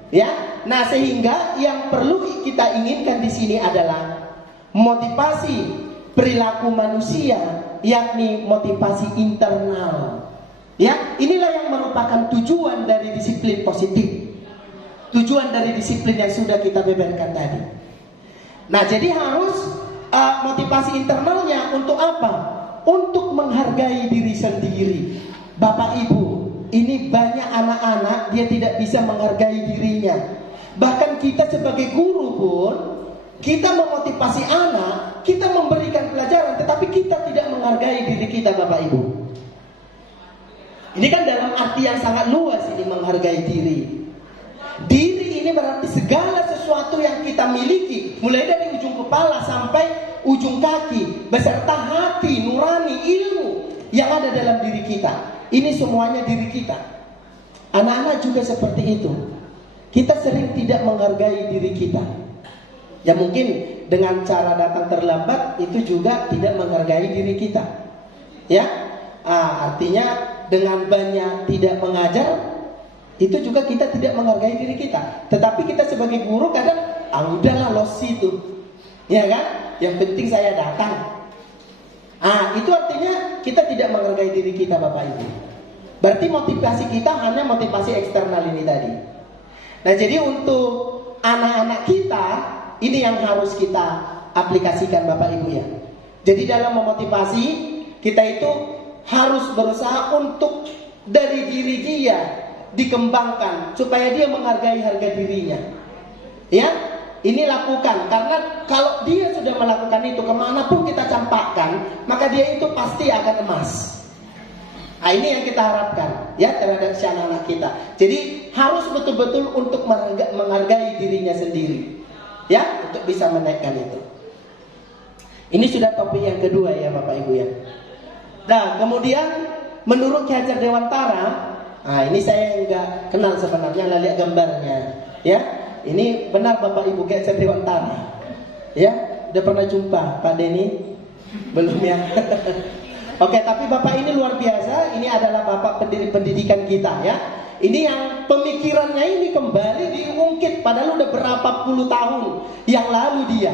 ya. Nah, sehingga yang perlu kita inginkan di sini adalah motivasi perilaku manusia, yakni motivasi internal. Ya, inilah yang merupakan tujuan dari disiplin positif, tujuan dari disiplin yang sudah kita beberkan tadi. Nah, jadi harus motivasi internalnya untuk apa? Untuk menghargai diri sendiri. Bapak Ibu, ini banyak anak-anak dia tidak bisa menghargai dirinya. Bahkan kita sebagai guru pun, kita memotivasi anak, kita memberikan pelajaran, tetapi kita tidak menghargai diri kita Bapak Ibu. Ini kan dalam arti yang sangat luas ini, menghargai diri. Diri ini berarti segala sesuatu yang kita miliki, mulai dari ujung kepala sampai ujung kaki, beserta hati, nurani, ilmu yang ada dalam diri kita. Ini semuanya diri kita. Anak-anak juga seperti itu. Kita sering tidak menghargai diri kita. Ya mungkin dengan cara datang terlambat itu juga tidak menghargai diri kita. Ya, artinya dengan banyak tidak mengajar itu juga kita tidak menghargai diri kita. Tetapi kita sebagai guru kadang udahlah los itu, ya kan? Yang penting saya datang. Itu artinya kita tidak menghargai diri kita Bapak Ibu. Berarti motivasi kita hanya motivasi eksternal ini tadi. Nah, jadi untuk anak-anak kita, ini yang harus kita aplikasikan Bapak Ibu ya. Jadi dalam memotivasi, kita itu harus berusaha untuk dari diri dia dikembangkan supaya dia menghargai harga dirinya. Ya, ini lakukan, karena kalau dia sudah melakukan itu kemanapun kita campakkan, maka dia itu pasti akan emas. Nah, ini yang kita harapkan ya terhadap si anak-anak kita. Jadi harus betul-betul untuk menghargai dirinya sendiri, ya, untuk bisa menaikkan itu. Ini sudah topik yang kedua ya Bapak Ibu ya. Nah, kemudian menurut Ki Hajar Dewantara, nah ini saya nggak kenal sebenarnya, lihat gambarnya, ya. Ini benar Bapak Ibu Ki Hajar Dewantara, ya. Udah pernah jumpa Pak Denny? Belum ya? Oke, tapi Bapak ini luar biasa. Ini adalah Bapak pendiri pendidikan kita ya. Ini yang pemikirannya ini kembali diungkit padahal udah berapa puluh tahun yang lalu dia.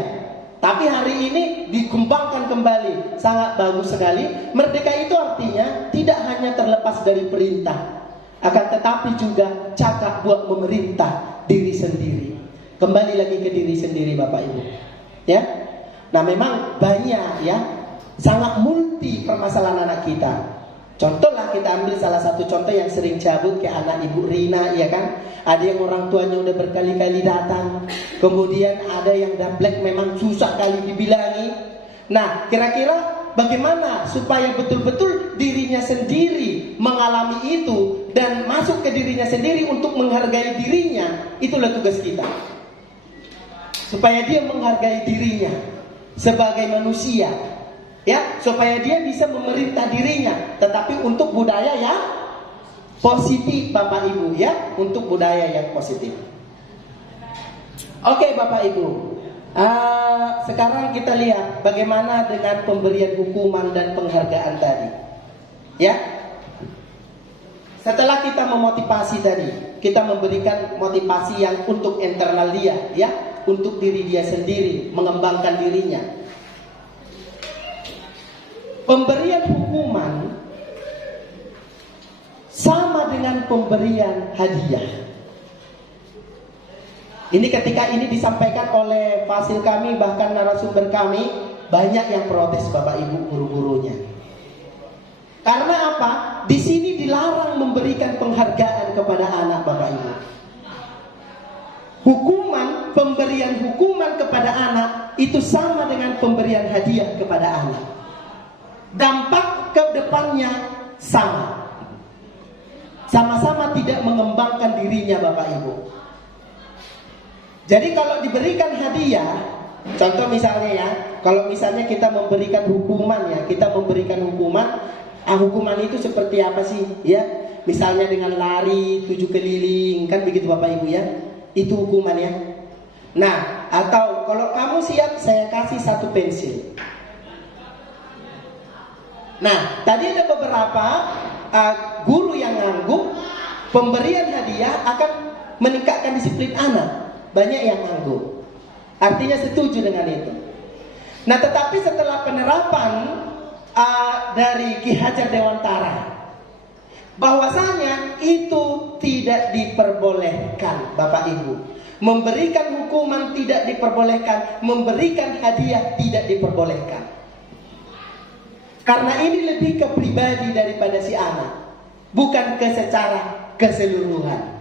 Tapi hari ini dikembangkan kembali. Sangat bagus sekali. Merdeka itu artinya tidak hanya terlepas dari perintah, akan tetapi juga cakap buat memerintah diri sendiri. Kembali lagi ke diri sendiri Bapak Ibu, ya. Nah memang banyak ya, sangat multi permasalahan anak kita. Contohlah kita ambil salah satu contoh yang sering cabut kayak anak Ibu Rina, ya kan? Ada yang orang tuanya udah berkali-kali datang, kemudian ada yang daplek memang susah kali dibilangi. Nah kira-kira bagaimana supaya betul-betul dirinya sendiri mengalami itu dan masuk ke dirinya sendiri untuk menghargai dirinya? Itulah tugas kita, supaya dia menghargai dirinya sebagai manusia, ya, supaya dia bisa memerintah dirinya, tetapi untuk budaya yang positif Bapak Ibu ya, untuk budaya yang positif. Oke Bapak Ibu, sekarang kita lihat bagaimana dengan pemberian hukuman dan penghargaan tadi, ya. Setelah kita memotivasi tadi, kita memberikan motivasi yang untuk internal dia, ya, untuk diri dia sendiri, mengembangkan dirinya. Pemberian hukuman sama dengan pemberian hadiah. Ini ketika ini disampaikan oleh fasil kami, bahkan narasumber kami, banyak yang protes Bapak Ibu guru-gurunya. Karena apa? Di sini dilarang memberikan penghargaan kepada anak Bapak Ibu. Hukuman, pemberian hukuman kepada anak itu sama dengan pemberian hadiah kepada anak. Dampak ke depannya sama. Sama-sama tidak mengembangkan dirinya Bapak Ibu. Jadi kalau diberikan hadiah, contoh misalnya ya, kalau misalnya kita memberikan hukuman ya, kita memberikan hukuman, hukuman itu seperti apa sih? Ya, misalnya dengan lari 7 keliling, kan begitu Bapak Ibu ya? Itu hukuman ya. Nah, atau kalau kamu siap, saya kasih 1 pensil. Nah, tadi ada beberapa guru yang ngangguk pemberian hadiah akan meningkatkan disiplin anak. Banyak yang ngangguk, artinya setuju dengan itu. Nah, tetapi setelah penerapan dari Ki Hajar Dewantara, bahwasanya itu tidak diperbolehkan Bapak Ibu. Memberikan hukuman tidak diperbolehkan, memberikan hadiah tidak diperbolehkan. Karena ini lebih ke pribadi daripada si anak, bukan ke secara keseluruhan.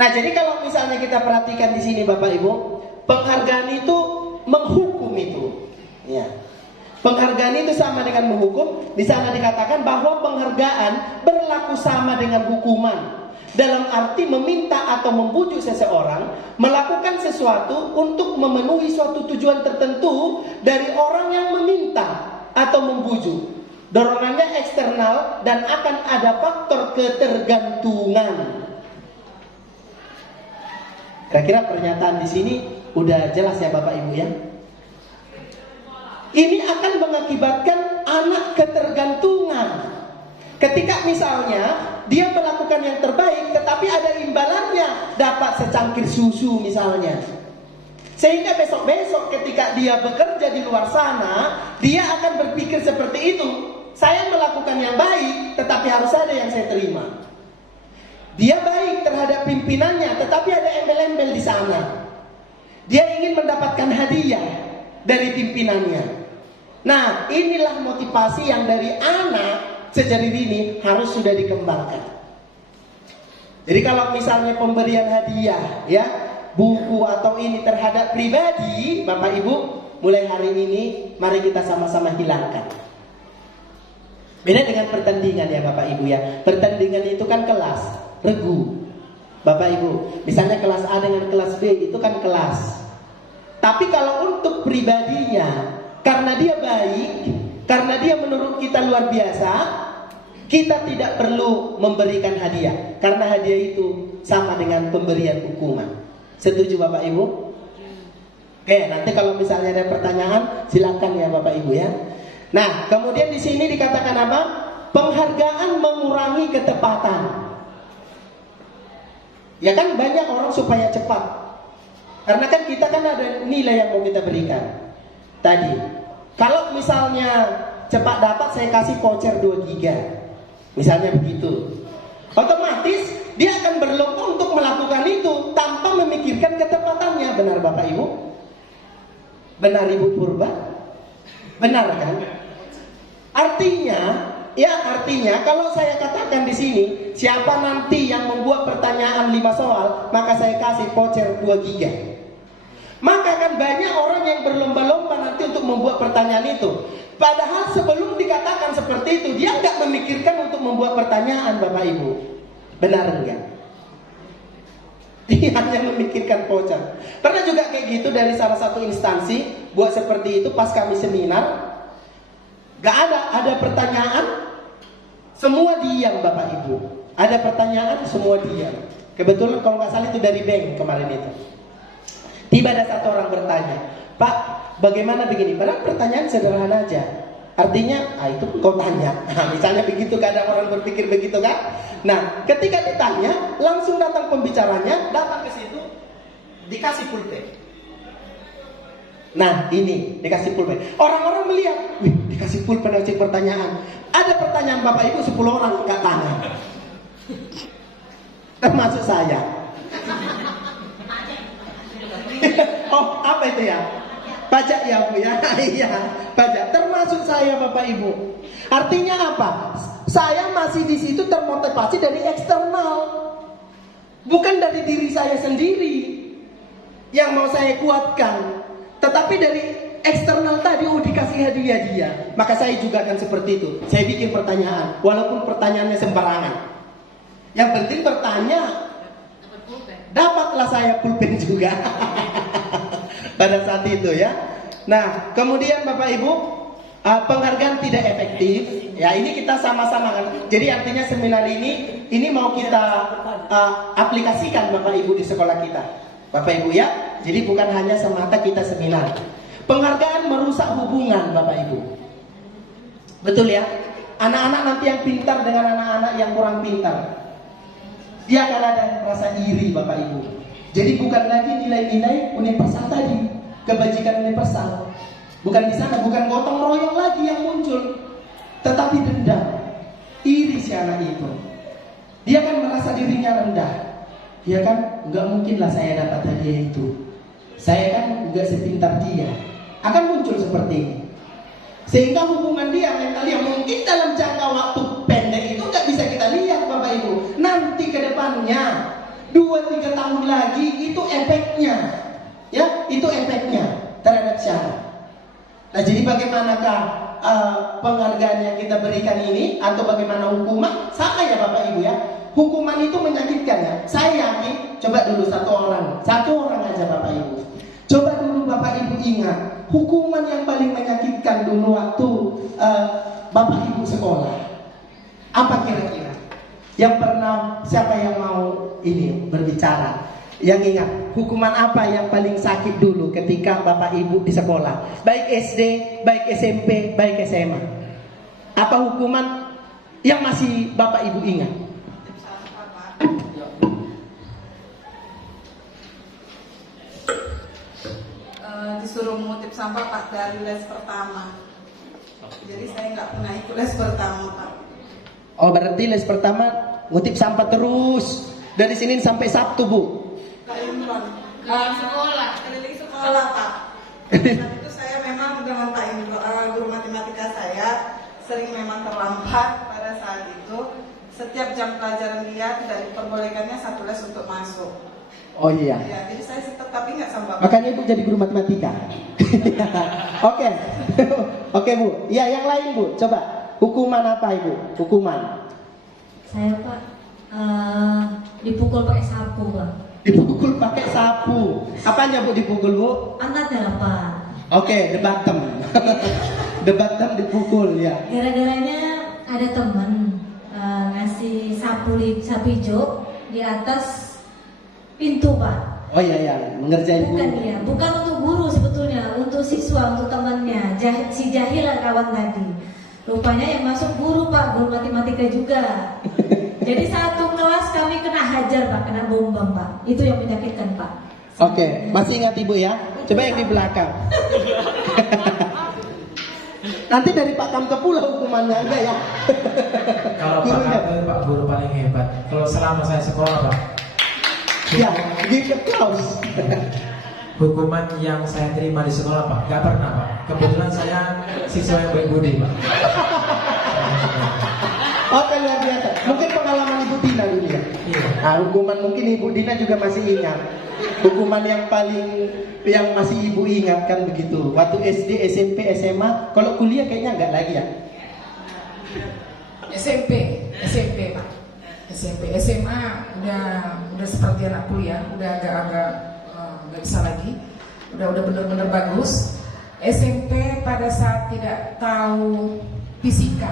Nah, jadi kalau misalnya kita perhatikan di sini Bapak Ibu, penghargaan itu menghukum itu. Ya. Penghargaan itu sama dengan menghukum. Di sana dikatakan bahwa penghargaan berlaku sama dengan hukuman. Dalam arti meminta atau membujuk seseorang melakukan sesuatu untuk memenuhi suatu tujuan tertentu dari orang yang meminta atau membujuk. Dorongannya eksternal dan akan ada faktor ketergantungan. Kira-kira pernyataan di sini udah jelas ya Bapak Ibu ya. Ini akan mengakibatkan anak ketergantungan. Ketika misalnya dia melakukan yang terbaik, tetapi ada imbalannya, dapat secangkir susu misalnya. Sehingga besok-besok ketika dia bekerja di luar sana, dia akan berpikir seperti itu. Saya melakukan yang baik, tetapi harus ada yang saya terima. Dia baik terhadap pimpinannya, tetapi ada embel-embel di sana. Dia ingin mendapatkan hadiah dari pimpinannya. Nah, inilah motivasi yang dari anak sejak dini harus sudah dikembangkan. Jadi kalau misalnya pemberian hadiah, ya, buku atau ini terhadap pribadi, Bapak Ibu, mulai hari ini mari kita sama-sama hilangkan. Beda dengan pertandingan ya Bapak Ibu ya. Pertandingan itu kan kelas, regu. Bapak Ibu, misalnya kelas A dengan kelas B itu kan kelas. Tapi kalau untuk pribadinya, karena dia baik, karena dia menurut kita luar biasa, kita tidak perlu memberikan hadiah. Karena hadiah itu sama dengan pemberian hukuman. Setuju Bapak Ibu? Oke, nanti kalau misalnya ada pertanyaan, silakan ya Bapak Ibu ya. Nah, kemudian di sini dikatakan apa? Penghargaan mengurangi ketepatan. Ya kan banyak orang supaya cepat. Karena kan kita kan ada nilai yang mau kita berikan. Tadi, kalau misalnya cepat dapat saya kasih voucher 2 giga. Misalnya begitu. Otomatis dia akan berlomba untuk melakukan itu tanpa memikirkan ketepatannya. Benar Bapak Ibu? Benar Ibu Purba? Benar kan? Artinya kalau saya katakan di sini, siapa nanti yang membuat pertanyaan 5 soal, maka saya kasih voucher 2 giga. Maka kan banyak orang yang berlomba-lomba nanti untuk membuat pertanyaan itu. Padahal sebelum dikatakan seperti itu, dia nggak memikirkan untuk membuat pertanyaan Bapak Ibu. Benar enggak? Dia hanya memikirkan voucher. Pernah juga kayak gitu dari salah satu instansi buat seperti itu pas kami seminar. Gak ada pertanyaan, semua diam Bapak Ibu. Ada pertanyaan, semua diam. Kebetulan kalau nggak salah itu dari bank kemarin itu. Tiba ada satu orang bertanya, Pak, bagaimana begini? Padahal pertanyaan sederhana aja. Artinya, itu kau tanya. Nah, misalnya begitu, kadang orang berpikir begitu kan? Nah, ketika ditanya, langsung datang pembicaranya, datang ke situ, dikasih pulpen. Nah, ini dikasih pulpen. Orang-orang melihat, wih, dikasih pulpen untuk pertanyaan. Ada pertanyaan Bapak Ibu 10 orang angkat tangan. Termasuk saya. Oh, apa itu ya? Pajak ya Bu ya? Iya, pajak. Termasuk saya Bapak Ibu. Artinya apa? Saya masih di situ termotivasi dari eksternal, bukan dari diri saya sendiri yang mau saya kuatkan. Tetapi dari eksternal tadi, dikasih hadiah dia. Maka saya juga akan seperti itu. Saya bikin pertanyaan, walaupun pertanyaannya sembarangan. Yang penting bertanya. Dapatlah saya pulpen juga. Pada saat itu ya. Nah, kemudian Bapak Ibu, penghargaan tidak efektif. Ya, ini kita sama-sama kan. Jadi artinya seminar ini mau kita aplikasikan Bapak Ibu di sekolah kita. Bapak Ibu ya, jadi bukan hanya semata kita seminar. Penghargaan merusak hubungan Bapak Ibu. Betul ya? Anak-anak nanti yang pintar dengan anak-anak yang kurang pintar, dia akan ada rasa iri Bapak Ibu. Jadi bukan lagi nilai-nilai universal tadi, kebajikan universal. Bukan di sana, bukan gotong royong lagi yang muncul, tetapi dendam, iri si anak itu. Dia akan merasa dirinya rendah. Ya kan, nggak mungkin lah saya dapat hadiah itu. Saya kan nggak sepintar dia. Akan muncul seperti ini. Sehingga hubungan dia mental yang mungkin dalam jangka waktu pendek itu nggak bisa kita lihat Bapak Ibu. Nanti ke depannya 2-3 tahun lagi itu efeknya. Ya, itu efeknya terhadap siapa. Nah, jadi bagaimanakah penghargaan yang kita berikan ini, atau bagaimana hukuman? Sama ya Bapak Ibu ya. Hukuman itu menyakitkan ya. Saya yakin, coba dulu satu orang aja Bapak Ibu. Coba dulu Bapak Ibu ingat, hukuman yang paling menyakitkan dulu waktu Bapak Ibu sekolah. Apa kira-kira? Yang pernah, siapa yang mau ini berbicara? Yang ingat, hukuman apa yang paling sakit dulu ketika Bapak Ibu di sekolah? Baik SD, baik SMP, baik SMA. Apa hukuman yang masih Bapak Ibu ingat? Disuruh mengutip sampah Pak dari les pertama. Jadi saya nggak pernah ikut les pertama Pak. Oh, berarti les pertama ngutip sampah terus dari Senin sampai Sabtu Bu? Keliling sekolah Pak. Saat itu saya memang dengan Pak guru matematika saya sering memang terlambat pada saat itu. Setiap jam pelajaran dia tidak diperbolehkannya satu les untuk masuk. Oh iya. Ya, jadi saya tetap ingat sama Bapak. Makanya Ibu jadi guru matematika. Oke. Oke Bu. Ya, yang lain Bu, coba. Hukuman apa Ibu? Hukuman. Saya Pak dipukul pakai sapu Pak. Dipukul pakai sapu. Apanya Bu dipukul Bu? Pantatnya lah Pak. Oke, the bottom. The bottom dipukul ya. Gara-garanya ada teman ngasih sapu hijau di atas pintu Pak. Oh iya ya, mengerjain Bukan Bu. dia, bukan untuk guru sebetulnya, untuk siswa, untuk temannya. Si jahil kawan tadi. Rupanya yang masuk guru Pak, guru matematika juga. Jadi satu kelas kami kena hajar Pak, kena bombang Pak. Itu yang menyakitkan Pak. Oke, masih ingat Ibu ya? Coba yang di belakang. Nanti dari Pak Kamke pula hukumannya, enggak ya? Kalau Pak Kamke Pak guru paling hebat. Kalau selama saya sekolah Pak, Ya, give applause. hukuman yang saya terima di sekolah Pak, nggak pernah Pak. Kebetulan saya siswa yang baik budi Pak. Oke, luar biasa. Mungkin pengalaman Ibu Dina dulu ya. Iya. Nah, hukuman mungkin Ibu Dina juga masih ingat. Hukuman yang masih Ibu ingat kan begitu. Waktu SD, SMP, SMA, kalau kuliah kayaknya enggak lagi ya. SMP Pak. SMP, SMA udah seperti anak kuliah, udah agak nggak bisa lagi, udah benar-benar bagus. SMP pada saat tidak tahu fisika,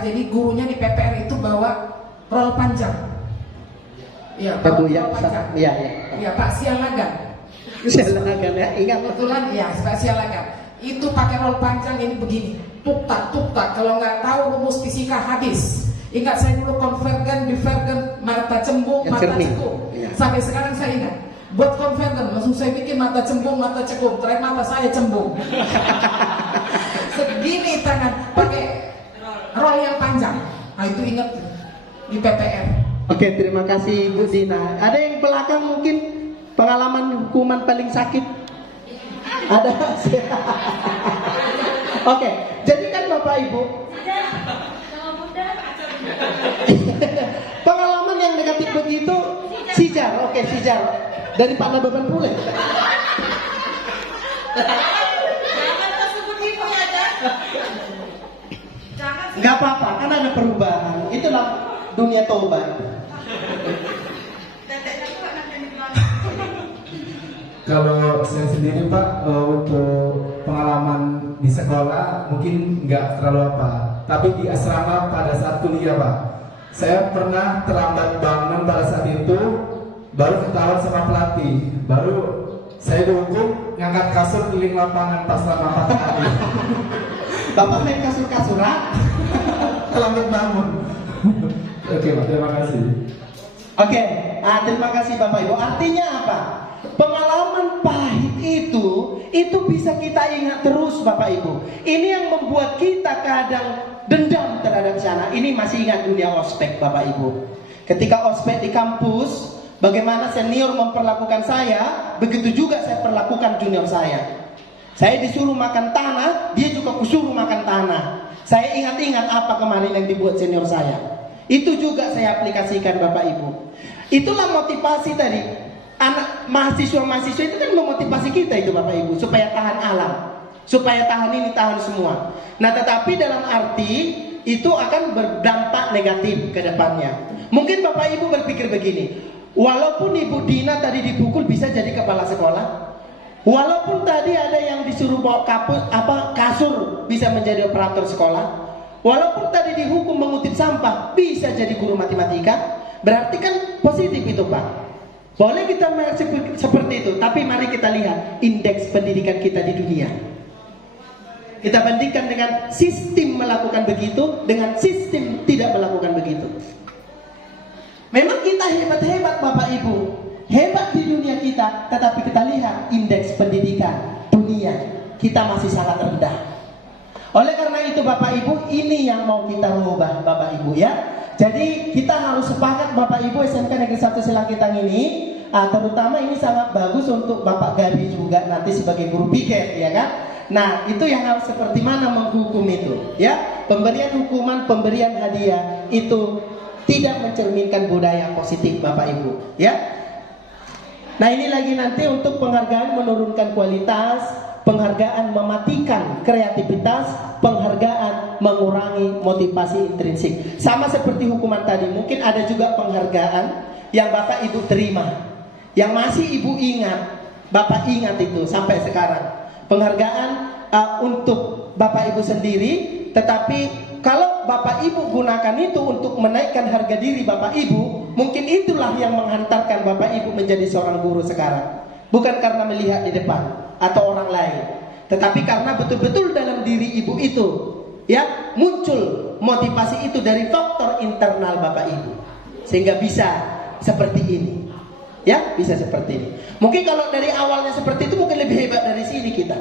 jadi gurunya di PPR itu bawa roll panjang. Iya, Pak. Betul ya, iya. Iya, Pak Sialagan. Sialagan ya, ingat. Kebetulan ya, Pak Sialagan. Itu pakai roll panjang ini begini, tuk tak. Kalau nggak tahu rumus fisika habis. Ingat saya dulu konvergen, divergen, mata cembung, Yang mata cermin. cekung. Iya. Sampai sekarang saya ingat. Buat konvergen, langsung saya bikin mata cembung, mata cekung. Terakhir mata saya cembung. Segini tangan, pakai roll yang panjang. Nah itu ingat di PPR. Oke, terima kasih Bu Dina. Ada yang belakang mungkin pengalaman hukuman paling sakit? Ada? Oke, jadi kan Bapak Ibu, pengalaman yang negatif begitu, sijar. Oke, sijar. Dari Pak Nababan pula. Jangan tersebut ibu ya, Jan. Jangan sih. Gak apa-apa, kan ada perubahan. Itulah dunia tobat. Dedeknya juga nanti di belakang. Kalau saya sendiri Pak, untuk pengalaman di sekolah mungkin nggak terlalu apa, tapi di asrama pada saat kuliah Pak, saya pernah terlambat bangun pada saat itu, baru ketahuan sama pelatih, baru saya dihukum ngangkat kasur keliling lapangan pas selama 4 hari. Bapak main kasur-kasuran? Terlambat bangun. Oke Pak, terima kasih. Oke, terima kasih Bapak Ibu. Artinya apa? Pengalaman pahit itu bisa kita ingat terus Bapak Ibu. Ini yang membuat kita kadang dendam terhadap sana. Ini masih ingat dunia ospek Bapak Ibu. Ketika ospek di kampus, bagaimana senior memperlakukan saya, begitu juga saya perlakukan junior saya. Saya disuruh makan tanah, dia juga kusuruh makan tanah. Saya ingat-ingat apa kemarin yang dibuat senior saya. Itu juga saya aplikasikan Bapak Ibu. Itulah motivasi tadi. Anak mahasiswa-mahasiswa itu kan memotivasi kita itu Bapak Ibu, supaya tahan alam, supaya tahan ini, tahan semua. Nah tetapi dalam arti itu akan berdampak negatif ke depannya. Mungkin Bapak Ibu berpikir begini, walaupun Ibu Dina tadi dipukul bisa jadi kepala sekolah, walaupun tadi ada yang disuruh bawa kasur bisa menjadi operator sekolah, walaupun tadi dihukum mengutip sampah bisa jadi guru matematika, berarti kan positif itu Pak. Boleh kita seperti itu, tapi mari kita lihat indeks pendidikan kita di dunia. Kita bandingkan dengan sistem melakukan begitu dengan sistem tidak melakukan begitu. Memang kita hebat-hebat Bapak Ibu, hebat di dunia kita, tetapi kita lihat indeks pendidikan dunia kita masih sangat rendah. Oleh karena itu Bapak Ibu, ini yang mau kita rubah Bapak Ibu ya. Jadi kita harus sepakat Bapak Ibu SMK Negeri 1 Silangkitang ini, terutama ini sangat bagus untuk Bapak Gabi juga nanti sebagai guru piket ya kan. Nah itu yang harus seperti mana menghukum itu ya. Pemberian hukuman, pemberian hadiah itu tidak mencerminkan budaya positif Bapak Ibu ya. Nah ini lagi nanti untuk penghargaan menurunkan kualitas, penghargaan mematikan kreativitas, penghargaan mengurangi motivasi intrinsik. Sama seperti hukuman tadi, mungkin ada juga penghargaan yang Bapak Ibu terima, yang masih Ibu ingat, Bapak ingat itu sampai sekarang. Penghargaan untuk Bapak Ibu sendiri, tetapi kalau Bapak Ibu gunakan itu untuk menaikkan harga diri Bapak Ibu, mungkin itulah yang menghantarkan Bapak Ibu menjadi seorang guru sekarang. Bukan karena melihat di depan atau orang lain, tetapi karena betul-betul dalam diri Ibu itu, ya, muncul motivasi itu dari faktor internal Bapak Ibu, sehingga bisa seperti ini, ya, bisa seperti ini. Mungkin kalau dari awalnya seperti itu mungkin lebih hebat dari sini kita,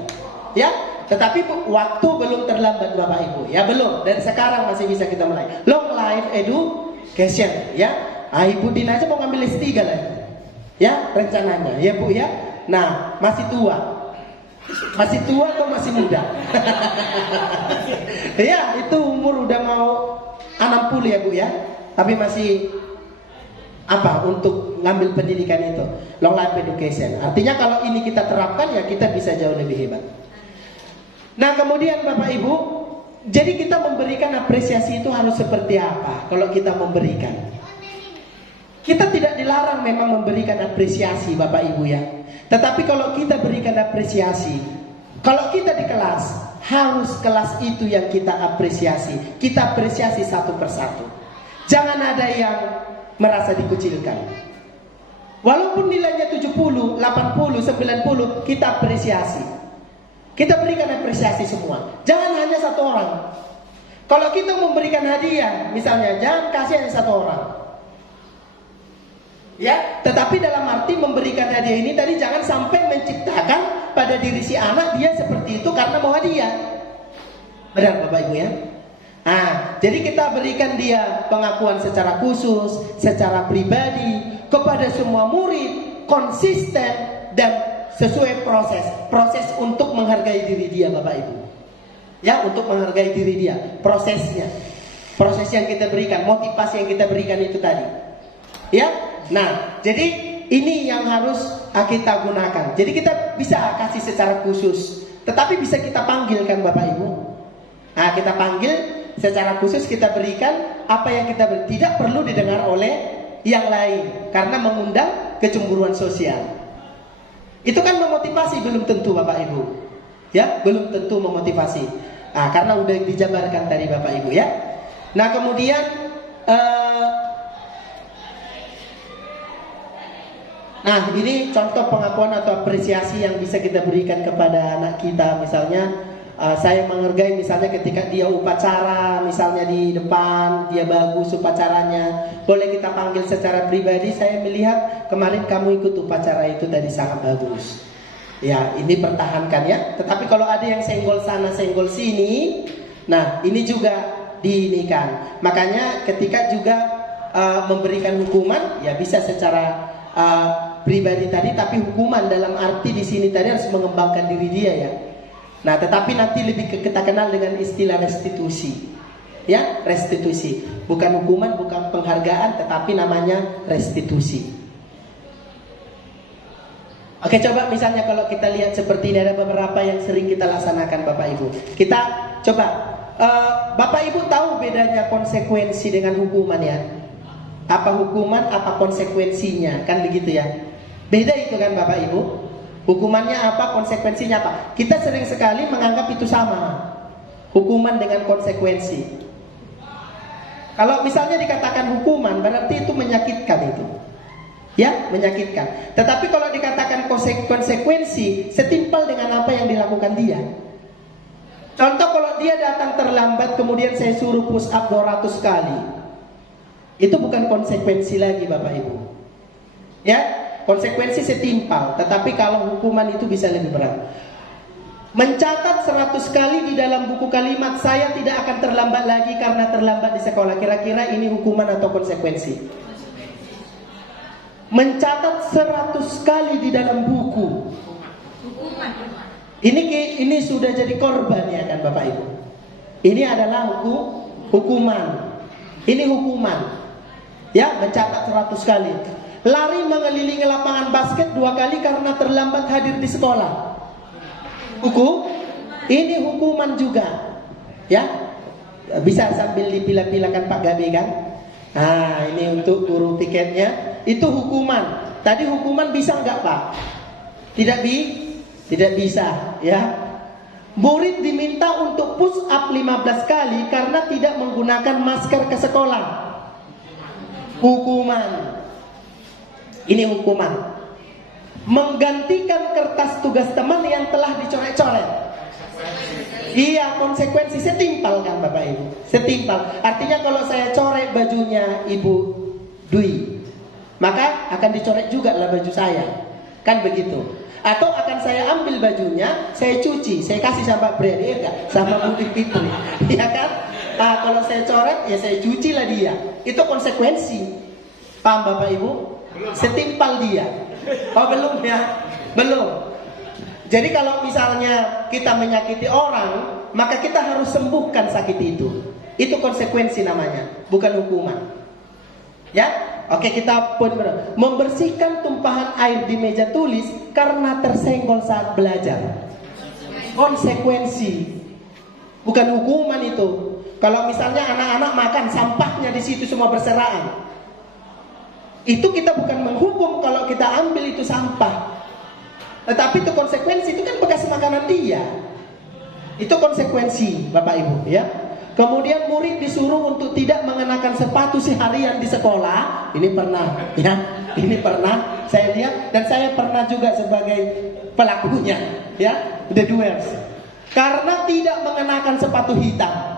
ya. Tetapi waktu belum terlambat Bapak Ibu, ya, belum. Dari sekarang masih bisa kita mulai. Long life education, ya. Ibu Dina aja mau ngambil S3 lagi, ya, rencananya, ya Bu, ya. Nah, masih tua atau masih muda? Ya, itu umur udah mau 60 ya Bu, ya. Tapi masih untuk ngambil pendidikan itu, long life education. Artinya kalau ini kita terapkan, ya kita bisa jauh lebih hebat. Nah, kemudian Bapak Ibu, jadi kita memberikan apresiasi itu harus seperti apa? Kalau kita memberikan, kita tidak dilarang memang memberikan apresiasi Bapak Ibu, ya. Tetapi kalau kita berikan apresiasi, kalau kita di kelas, harus kelas itu yang kita apresiasi. Kita apresiasi satu persatu. Jangan ada yang merasa dikucilkan. Walaupun nilainya 70, 80, 90, kita apresiasi. Kita berikan apresiasi semua. Jangan hanya satu orang. Kalau kita memberikan hadiah, misalnya, jangan kasih hanya satu orang, ya. Tetapi dalam arti memberikan hadiah ini tadi jangan sampai menciptakan pada diri si anak dia seperti itu karena mau hadiah. Benar Bapak Ibu, ya. Nah, jadi kita berikan dia pengakuan secara khusus, secara pribadi, kepada semua murid, konsisten dan sesuai proses untuk menghargai diri dia Bapak Ibu, ya, untuk menghargai diri dia, prosesnya, proses yang kita berikan, motivasi yang kita berikan itu tadi, ya. Nah, jadi ini yang harus kita gunakan. Jadi kita bisa kasih secara khusus, tetapi bisa kita panggilkan Bapak Ibu. Nah, kita panggil secara khusus, kita berikan apa yang kita beri. Tidak perlu didengar oleh yang lain karena mengundang kecemburuan sosial. Itu kan memotivasi, belum tentu Bapak Ibu, ya, belum tentu memotivasi. Nah, karena udah dijabarkan tadi Bapak Ibu, ya. Nah, kemudian nah, ini contoh pengakuan atau apresiasi yang bisa kita berikan kepada anak kita. Misalnya, saya menghargai misalnya ketika dia upacara, misalnya di depan, dia bagus upacaranya, boleh kita panggil secara pribadi. Saya melihat kemarin kamu ikut upacara itu tadi sangat bagus, ya, ini pertahankan, ya. Tetapi kalau ada yang senggol sana senggol sini, nah ini juga diinikan. Makanya ketika juga memberikan hukuman, ya bisa secara pribadi tadi, tapi hukuman dalam arti di sini tadi harus mengembangkan diri dia, ya. Nah, tetapi nanti lebih kita kenal dengan istilah restitusi, ya, restitusi, bukan hukuman, bukan penghargaan, tetapi namanya restitusi. Oke, coba misalnya kalau kita lihat seperti ini, ada beberapa yang sering kita laksanakan Bapak Ibu. Kita coba, Bapak Ibu tahu bedanya konsekuensi dengan hukuman, ya? Apa hukuman, apa konsekuensinya, kan begitu, ya? Beda itu kan Bapak Ibu. Hukumannya apa, konsekuensinya apa. Kita sering sekali menganggap itu sama, hukuman dengan konsekuensi. Kalau misalnya dikatakan hukuman, berarti itu menyakitkan itu, ya, menyakitkan. Tetapi kalau dikatakan konsekuensi, setimpal dengan apa yang dilakukan dia. Contoh, kalau dia datang terlambat kemudian saya suruh push up 200 kali, itu bukan konsekuensi lagi Bapak Ibu, ya. Konsekuensi setimpal, tetapi kalau hukuman itu bisa lebih berat. Mencatat 100 kali di dalam buku kalimat, saya tidak akan terlambat lagi karena terlambat di sekolah. Kira-kira ini hukuman atau konsekuensi? Mencatat 100 kali di dalam buku, ini sudah jadi korban, ya kan Bapak Ibu. Ini adalah hukuman. Ini hukuman, ya, mencatat 100 kali. Lari mengelilingi lapangan basket 2 kali karena terlambat hadir di sekolah. Ini hukuman juga. Ya. Bisa sambil dipilah-pilahkan Pak Gabi kan? Nah, ini untuk guru piketnya. Itu hukuman. Tadi hukuman bisa nggak Pak? Tidak bisa, ya. Murid diminta untuk push up 15 kali karena tidak menggunakan masker ke sekolah. Hukuman. Ini hukuman. Menggantikan kertas tugas teman yang telah dicoret-coret. Iya, konsekuensi setimpal kan Bapak Ibu. Setimpal. Artinya kalau saya coret bajunya Ibu Dwi, maka akan dicoret juga lah baju saya. Kan begitu. Atau akan saya ambil bajunya, saya cuci, saya kasih sama Brady, ya enggak? Sama Budi Fitri, ya kan? Nah, kalau saya coret, ya saya cuci lah dia. Itu konsekuensi. Paham Bapak Ibu? Setimpal dia. Oh belum ya? Belum. Jadi kalau misalnya kita menyakiti orang, maka kita harus sembuhkan sakit itu. Itu konsekuensi namanya, bukan hukuman. Ya? Oke, kita poin berapa? Membersihkan tumpahan air di meja tulis karena tersenggol saat belajar. Konsekuensi, bukan hukuman itu. Kalau misalnya anak-anak makan, sampahnya di situ semua berserakan, itu kita bukan menghukum kalau kita ambil itu sampah. Tetapi itu konsekuensi, itu kan bekas makanan dia. Itu konsekuensi, Bapak Ibu, ya. Kemudian murid disuruh untuk tidak mengenakan sepatu seharian di sekolah. Ini pernah, ya. Ini pernah saya lihat dan saya pernah juga sebagai pelakunya, ya, the doers. Karena tidak mengenakan sepatu hitam.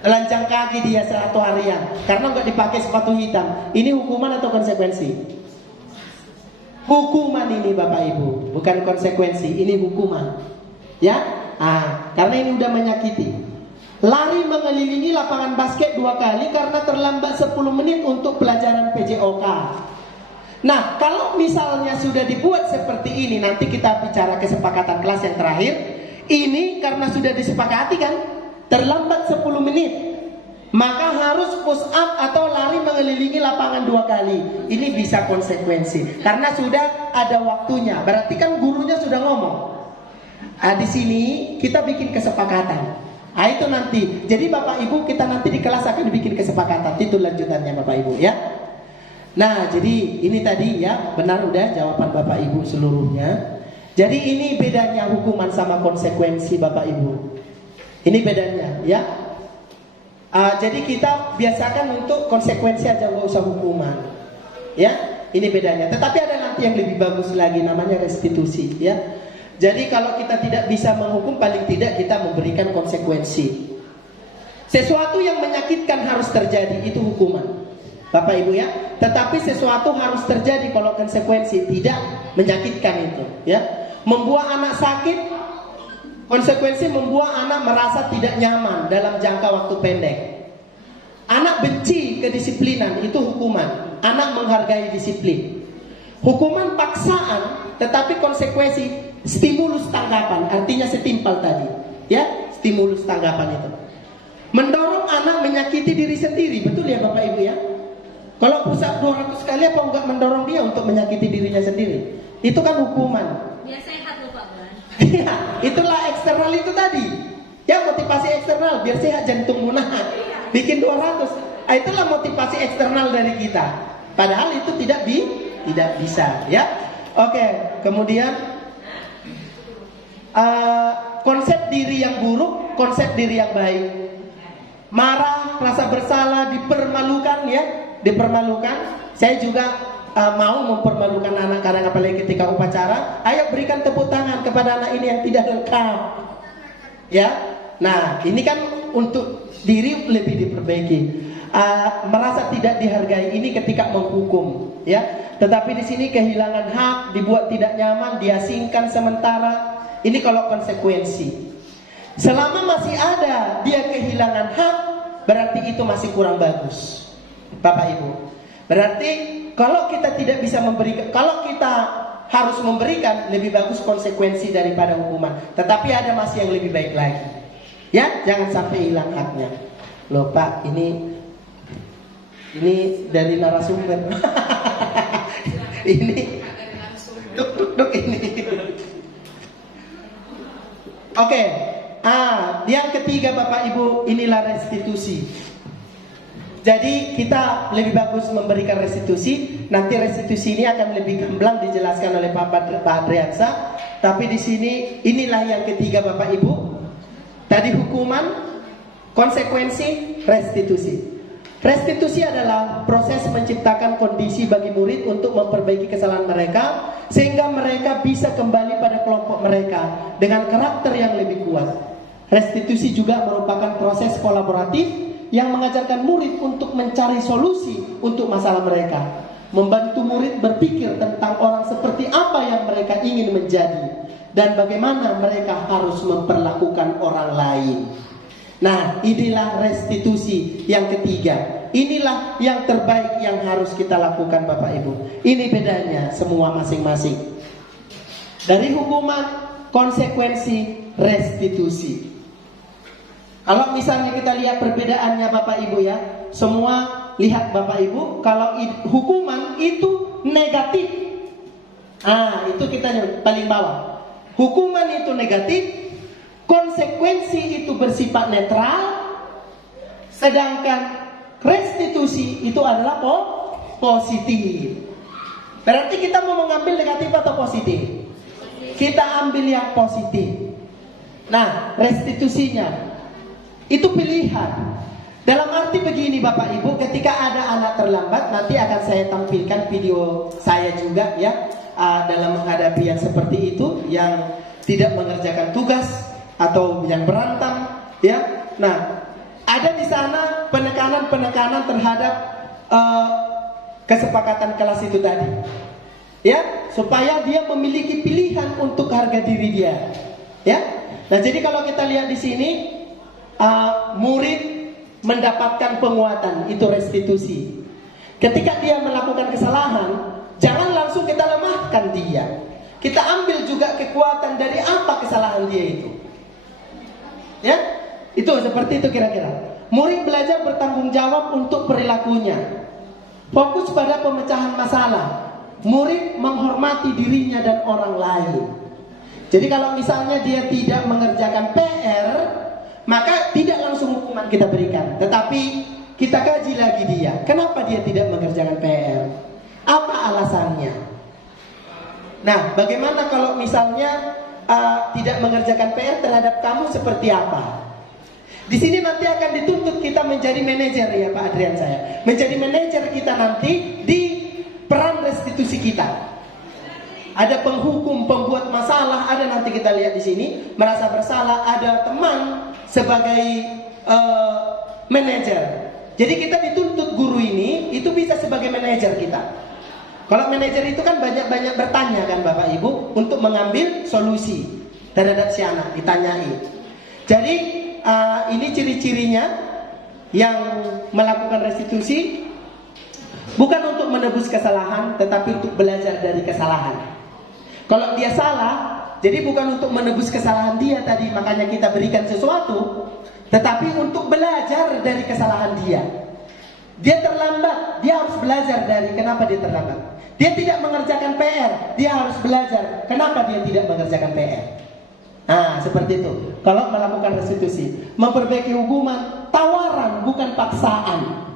Telanjang kaki dia 1 harian karena nggak dipakai sepatu hitam. Ini hukuman atau konsekuensi? Hukuman ini Bapak Ibu, bukan konsekuensi. Ini hukuman, ya. Karena ini udah menyakiti. Lari mengelilingi lapangan basket 2 kali karena terlambat 10 menit untuk pelajaran PJOK. Nah, kalau misalnya sudah dibuat seperti ini, nanti kita bicara kesepakatan kelas yang terakhir. Ini karena sudah disepakati kan, terlambat 10 menit, maka harus push up atau lari mengelilingi lapangan 2 kali. Ini bisa konsekuensi karena sudah ada waktunya. Berarti kan gurunya sudah ngomong. Di sini kita bikin kesepakatan. Itu nanti. Jadi Bapak Ibu kita nanti di kelas akan bikin kesepakatan. Itu lanjutannya Bapak Ibu, ya. Nah, jadi ini tadi ya, benar udah jawaban Bapak Ibu seluruhnya. Jadi ini bedanya hukuman sama konsekuensi Bapak Ibu. Ini bedanya, ya. Jadi kita biasakan untuk konsekuensi aja, nggak usah hukuman, ya. Ini bedanya. Tetapi ada nanti yang lebih bagus lagi, namanya restitusi, ya. Jadi kalau kita tidak bisa menghukum, paling tidak kita memberikan konsekuensi. Sesuatu yang menyakitkan harus terjadi, itu hukuman, Bapak Ibu, ya. Tetapi sesuatu harus terjadi kalau konsekuensi tidak menyakitkan itu, ya. Membuat anak sakit, konsekuensi membuat anak merasa tidak nyaman dalam jangka waktu pendek. Anak benci kedisiplinan, itu hukuman. Anak menghargai disiplin. Hukuman paksaan, tetapi konsekuensi stimulus tanggapan, artinya setimpal tadi, ya, stimulus tanggapan itu. Mendorong anak menyakiti diri sendiri, betul ya Bapak Ibu, ya. Kalau pusat 200 kali apa enggak mendorong dia untuk menyakiti dirinya sendiri? Itu kan hukuman. Biar sehat loh Pak Bran. Iya, itulah eksternal itu tadi. Ya, motivasi eksternal biar sehat jantung menahan. Bikin 200. Itulah motivasi eksternal dari kita. Padahal itu tidak bisa, ya. Oke, kemudian konsep diri yang buruk, konsep diri yang baik. Marah, rasa bersalah, dipermalukan, ya, dipermalukan. Saya juga mau mempermalukan anak kadang apalagi ketika upacara. Ayo berikan tepuk tangan kepada anak ini yang tidak lengkap, ya. Nah, ini kan untuk diri lebih diperbaiki. Merasa tidak dihargai ini ketika menghukum, ya. Tetapi di sini kehilangan hak, dibuat tidak nyaman, diasingkan sementara. Ini kalau konsekuensi. Selama masih ada dia kehilangan hak, berarti itu masih kurang bagus, Bapak Ibu. Berarti kalau kita tidak bisa memberikan, kalau kita harus memberikan, lebih bagus konsekuensi daripada hukuman. Tetapi ada masih yang lebih baik lagi, ya. Jangan sampai hilang haknya. Loh Pak, ini dari narasumber. Ini duk ini. Oke. Yang ketiga Bapak Ibu, inilah restitusi. Jadi kita lebih bagus memberikan restitusi. Nanti restitusi ini akan lebih gamblang dijelaskan oleh Pak Adriansa. Tapi di sini inilah yang ketiga Bapak Ibu. Tadi hukuman, konsekuensi, restitusi. Restitusi adalah proses menciptakan kondisi bagi murid untuk memperbaiki kesalahan mereka, sehingga mereka bisa kembali pada kelompok mereka dengan karakter yang lebih kuat. Restitusi juga merupakan proses kolaboratif yang mengajarkan murid untuk mencari solusi untuk masalah mereka, membantu murid berpikir tentang orang seperti apa yang mereka ingin menjadi dan bagaimana mereka harus memperlakukan orang lain. Nah, inilah restitusi yang ketiga. Inilah yang terbaik yang harus kita lakukan Bapak Ibu. Ini bedanya semua masing-masing. Dari hukuman, konsekuensi, restitusi. Kalau misalnya kita lihat perbedaannya Bapak Ibu ya, semua lihat Bapak Ibu, kalau hukuman itu negatif. Itu kita paling bawah. Hukuman itu negatif, konsekuensi itu bersifat netral, sedangkan restitusi itu adalah positif. Berarti kita mau mengambil negatif atau positif? Kita ambil yang positif. Nah, restitusinya itu pilihan. Dalam arti begini Bapak Ibu, ketika ada anak terlambat, nanti akan saya tampilkan video saya juga ya, dalam menghadapi yang seperti itu, yang tidak mengerjakan tugas atau yang berantem ya. Nah, ada di sana penekanan terhadap kesepakatan kelas itu tadi ya, supaya dia memiliki pilihan untuk harga diri dia ya. Nah, jadi kalau kita lihat di sini, murid mendapatkan penguatan, itu restitusi. Ketika dia melakukan kesalahan, jangan langsung kita lemahkan dia. Kita ambil juga kekuatan dari apa kesalahan dia itu. Ya, itu seperti itu kira-kira. Murid belajar bertanggung jawab untuk perilakunya. Fokus pada pemecahan masalah. Murid menghormati dirinya dan orang lain. Jadi kalau misalnya dia tidak mengerjakan PR, maka tidak langsung hukuman kita berikan, tetapi kita kaji lagi dia. Kenapa dia tidak mengerjakan PR? Apa alasannya? Nah, bagaimana kalau misalnya tidak mengerjakan PR terhadap kamu seperti apa? Di sini nanti akan dituntut kita menjadi manajer ya Pak Adrian saya. Menjadi manajer kita nanti di peran restitusi kita. Ada penghukum, pembuat masalah, ada nanti kita lihat di sini merasa bersalah, ada teman sebagai manajer. Jadi kita dituntut guru ini itu bisa sebagai manajer kita. Kalau manajer itu kan banyak-banyak bertanya kan Bapak Ibu untuk mengambil solusi terhadap si anak, ditanyai. Jadi ini ciri-cirinya yang melakukan restitusi bukan untuk menebus kesalahan, tetapi untuk belajar dari kesalahan. Kalau dia salah, jadi bukan untuk menebus kesalahan dia tadi, makanya kita berikan sesuatu, tetapi untuk belajar dari kesalahan dia. Dia terlambat, dia harus belajar dari kenapa dia terlambat. Dia tidak mengerjakan PR, dia harus belajar kenapa dia tidak mengerjakan PR. Nah, seperti itu. Kalau melakukan restitusi, memperbaiki hukuman, tawaran bukan paksaan.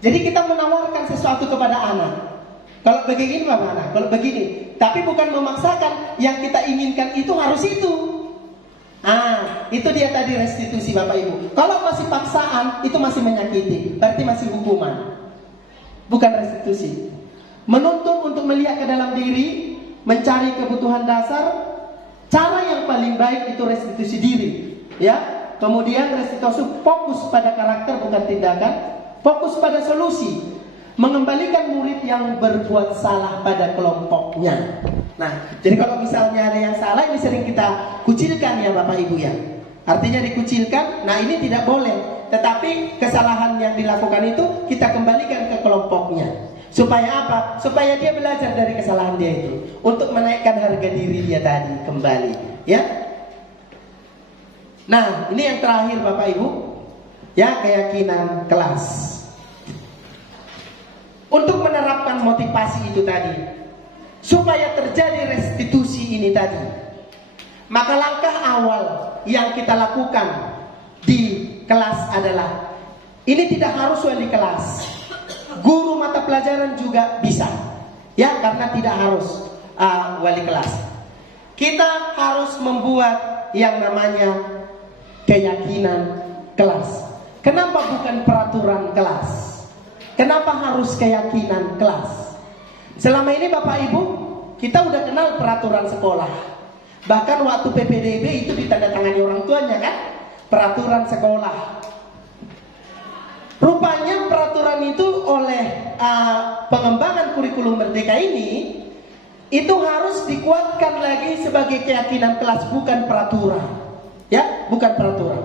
Jadi kita menawarkan sesuatu kepada anak. Kalau begini bagaimana? Kalau begini, tapi bukan memaksakan, yang kita inginkan itu harus itu. Itu dia tadi restitusi Bapak Ibu. Kalau masih paksaan, itu masih menyakiti, berarti masih hukuman, bukan restitusi. Menuntun untuk melihat ke dalam diri, mencari kebutuhan dasar. Cara yang paling baik itu restitusi diri, ya. Kemudian restitusi fokus pada karakter bukan tindakan, fokus pada solusi. Mengembalikan murid yang berbuat salah pada kelompoknya. Nah, jadi kalau misalnya ada yang salah, ini sering kita kucilkan ya Bapak Ibu ya. Artinya dikucilkan, nah ini tidak boleh. Tetapi kesalahan yang dilakukan itu kita kembalikan ke kelompoknya. Supaya apa? Supaya dia belajar dari kesalahan dia itu, untuk menaikkan harga diri dia tadi kembali, ya. Nah, ini yang terakhir Bapak Ibu, ya, keyakinan kelas. Untuk menerapkan motivasi itu tadi, supaya terjadi restitusi ini tadi, Maka langkah awal yang kita lakukan di kelas adalah, ini tidak harus wali kelas, guru mata pelajaran juga bisa, ya, karena tidak harus wali kelas. Kita harus membuat yang namanya keyakinan kelas. Kenapa bukan peraturan kelas? Kenapa harus keyakinan kelas? Selama ini Bapak Ibu, kita udah kenal peraturan sekolah. Bahkan waktu PPDB itu ditandatangani orang tuanya kan, peraturan sekolah. Rupanya peraturan itu oleh pengembangan kurikulum Merdeka ini, itu harus dikuatkan lagi sebagai keyakinan kelas, bukan peraturan. Ya, bukan peraturan.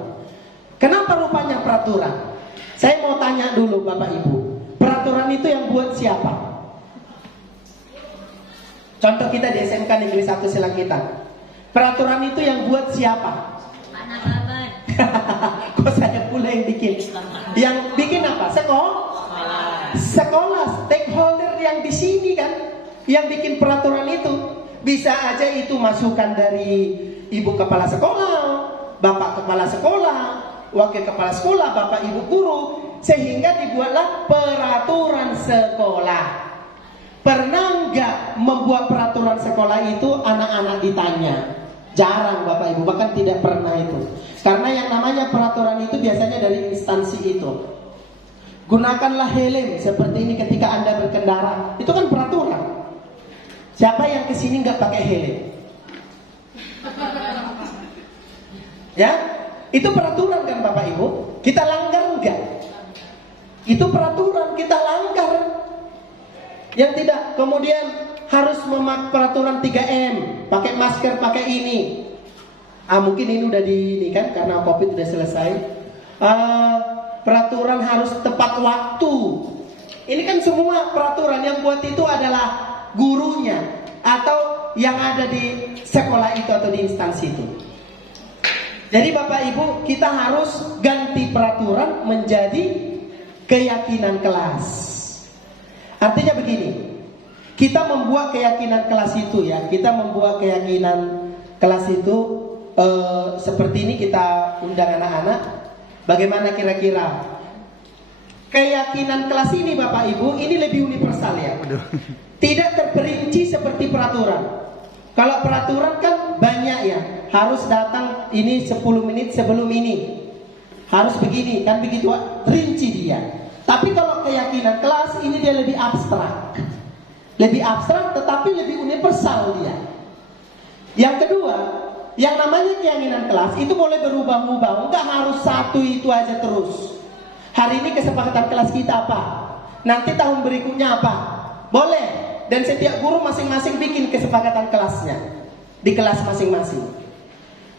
Kenapa rupanya peraturan? Saya mau tanya dulu Bapak Ibu, peraturan itu yang buat siapa? Contoh kita di SMK Negeri 1 Silangkitan. Peraturan itu yang buat siapa? Anak-anak. Kok saya pula yang bikin? Yang bikin apa? Sekolah, stakeholder yang di sini kan, yang bikin peraturan itu. Bisa aja itu masukan dari ibu kepala sekolah, bapak kepala sekolah, wakil kepala sekolah, bapak ibu guru, sehingga dibuatlah peraturan sekolah. Pernah nggak membuat peraturan sekolah itu anak-anak ditanya? Jarang Bapak Ibu, bahkan tidak pernah itu. Karena yang namanya peraturan itu biasanya dari instansi itu. Gunakanlah helm seperti ini ketika Anda berkendara. Itu kan peraturan. Siapa yang kesini nggak pakai helm? Ya, itu peraturan kan Bapak Ibu. Kita langgar nggak? Itu peraturan, kita langgar. Yang tidak, kemudian harus memakai peraturan 3M, pakai masker, pakai ini. Mungkin ini udah ini kan, karena COVID udah selesai. Peraturan harus tepat waktu. Ini kan semua peraturan yang buat itu adalah gurunya atau yang ada di sekolah itu atau di instansi itu. Jadi Bapak Ibu, kita harus ganti peraturan menjadi keyakinan kelas. Artinya begini, kita membuat keyakinan kelas itu ya, kita membuat keyakinan kelas itu seperti ini, kita undang anak-anak. Bagaimana kira-kira keyakinan kelas ini Bapak Ibu, ini lebih universal ya, tidak terperinci seperti peraturan. Kalau peraturan kan banyak ya, harus datang ini 10 menit sebelum ini, harus begini kan, begitu rinci dia. Tapi kalau keyakinan kelas ini dia lebih abstrak. Lebih abstrak tetapi lebih universal dia. Yang kedua, yang namanya keyakinan kelas itu boleh berubah-ubah. Enggak harus satu itu aja terus. Hari ini kesepakatan kelas kita apa? Nanti tahun berikutnya apa? Boleh. Dan setiap guru masing-masing bikin kesepakatan kelasnya di kelas masing-masing.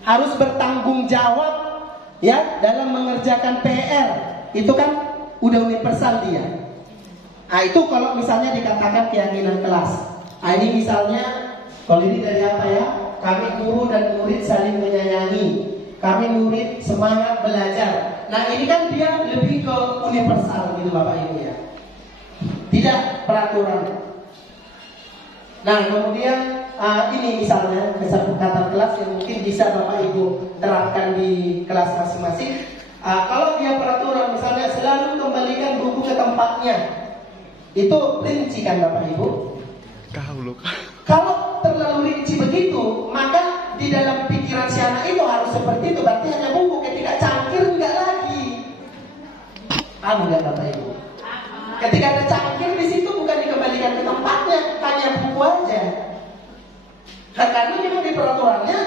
Harus bertanggung jawab ya dalam mengerjakan PR. Itu kan udah universal dia. Itu kalau misalnya dikatakan keyakinan kelas. Ini misalnya, kalau ini dari apa ya? Kami guru dan murid saling menyayangi. Kami murid semangat belajar. Nah ini kan dia lebih ke universal gitu Bapak Ibu ya. Tidak peraturan. Nah kemudian ini misalnya kesepakatan kelas yang mungkin bisa Bapak Ibu terapkan di kelas masing-masing. Kalau dia peraturan misalnya selalu kembalikan buku ke tempatnya, itu rinci kan Bapak Ibu? Kalau terlalu rinci begitu, maka di dalam pikiran si anak itu harus seperti itu. Berarti hanya buku, ketika cangkir enggak lagi. Enggak Bapak Ibu? Ketika ada cangkir di situ bukan dikembalikan ke tempatnya, hanya buku aja. Karena memang di peraturannya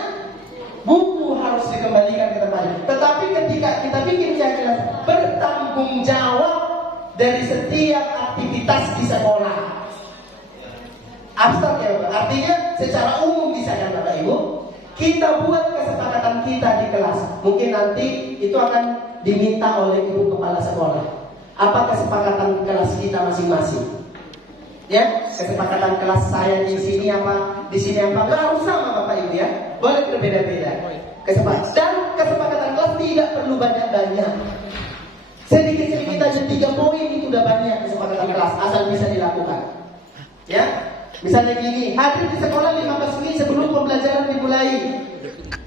buku harus dikembalikan ke tempatnya. Tetapi ketika kita bikin keyakinan bertanggung jawab dari setiap aktivitas di sekolah, abstrak ya Bapak. Artinya secara umum bisa kan Bapak Ibu, kita buat kesepakatan kita di kelas. Mungkin nanti itu akan diminta oleh ibu kepala sekolah. Apa kesepakatan kelas kita masing-masing? Ya, kesepakatan kelas saya di sini apa, di sini apa? Nggak harus sama Bapak Ibu ya, boleh berbeda-beda. Kesepakatan dan kesepakatan kelas tidak perlu banyak-banyak. Sedikit-sedikit aja 3 poin itu udah banyak kesepakatan kelas, asal bisa dilakukan. Ya, misalnya gini, hadir di sekolah 15 menit sebelum pembelajaran dimulai.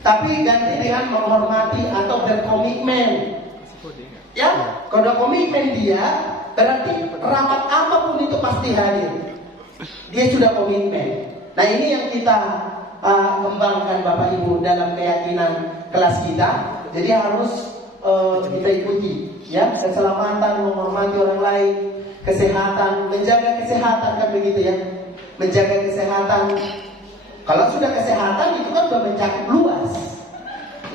tapi ganti dengan menghormati atau berkomitmen. Ya, kalau komitmen dia berarti rapat apapun itu pasti hadir. Dia sudah komitmen. Nah, ini yang kita kembangkan Bapak Ibu dalam keyakinan kelas kita. Jadi harus kita ikuti, ya, keselamatan, menghormati orang lain, kesehatan, menjaga kesehatan, kan begitu ya, menjaga kesehatan. Kalau sudah kesehatan itu kan sudah mencakup luas.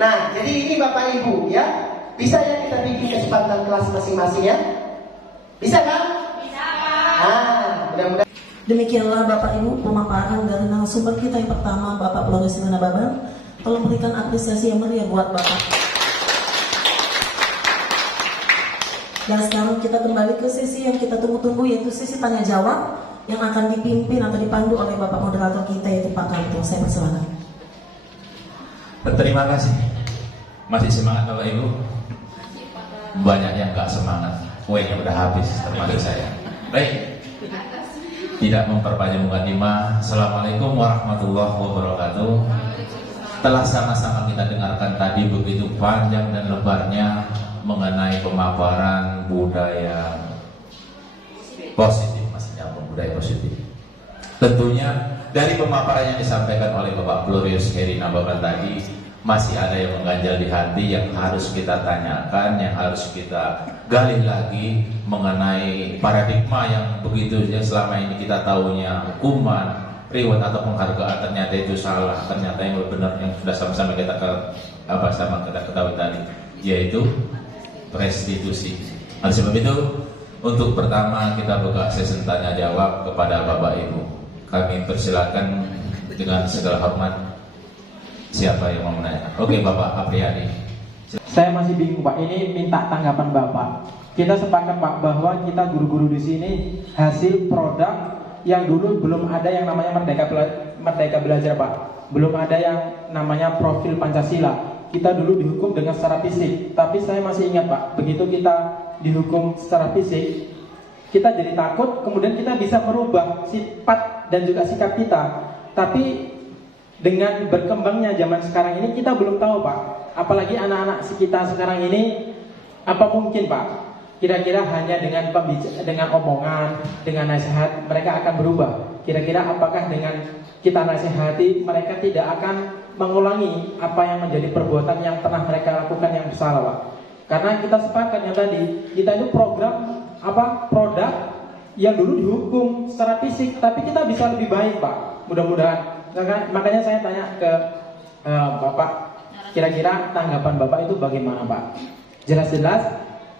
Nah, jadi ini Bapak Ibu ya, bisa ya kita bikin kesempatan kelas masing-masing ya, bisa kan? Bisa. Mudah-mudahan. Demikianlah Bapak Ibu pemaparan dari narasumber kita yang pertama, Bapak Flores Simana Baban. Tolong berikan apresiasi yang meriah buat Bapak. Dan sekarang kita kembali ke sesi yang kita tunggu-tunggu, yaitu sesi tanya jawab yang akan dipimpin atau dipandu oleh Bapak moderator kita, yaitu Pak Karto. Saya persilakan. Terima kasih. Masih semangat Bapak Ibu? Banyak yang gak semangat. Kuenya udah habis termasuk saya. Baik. Tidak memperpanjang mukadimah. Assalamualaikum warahmatullahi wabarakatuh. Telah sama-sama kita dengarkan tadi begitu panjang dan lebarnya mengenai pemaparan budaya positif, maksudnya budaya positif. Tentunya dari pemaparan yang disampaikan oleh Bapak Florius Heri Nababan tadi, masih ada yang mengganjal di hati yang harus kita tanyakan, yang harus kita gali lagi mengenai paradigma yang begitu ya selama ini kita tahunya hukuman, reward atau penghargaan, ternyata itu salah, ternyata yang benar yang sudah sama-sama kita ketahui tadi, yaitu restitusi. Oleh sebab itu, untuk pertama kita buka sesi tanya jawab kepada Bapak Ibu. Kami persilakan dengan segala hormat. Siapa yang mau menanyakan? Oke, Bapak Apriyadi. Saya masih bingung Pak. Ini minta tanggapan Bapak. Kita sepakat Pak bahwa kita guru-guru di sini hasil produk yang dulu belum ada yang namanya Merdeka Belajar Pak. Belum ada yang namanya profil Pancasila. Kita dulu dihukum dengan secara fisik, tapi saya masih ingat Pak, begitu kita dihukum secara fisik, kita jadi takut, kemudian kita bisa merubah sifat dan juga sikap kita. Tapi dengan berkembangnya zaman sekarang ini kita belum tahu Pak, apalagi anak-anak kita sekarang ini, apa mungkin Pak, kira-kira hanya dengan omongan, dengan nasihat mereka akan berubah. Kira-kira apakah dengan kita nasihati mereka tidak akan mengulangi apa yang menjadi perbuatan yang pernah mereka lakukan yang salah Pak. Karena kita sepakat yang tadi, kita itu produk yang dulu dihukum secara fisik, tapi kita bisa lebih baik Pak, mudah-mudahan. Makanya saya tanya ke Bapak, kira-kira tanggapan Bapak itu bagaimana Pak? Jelas-jelas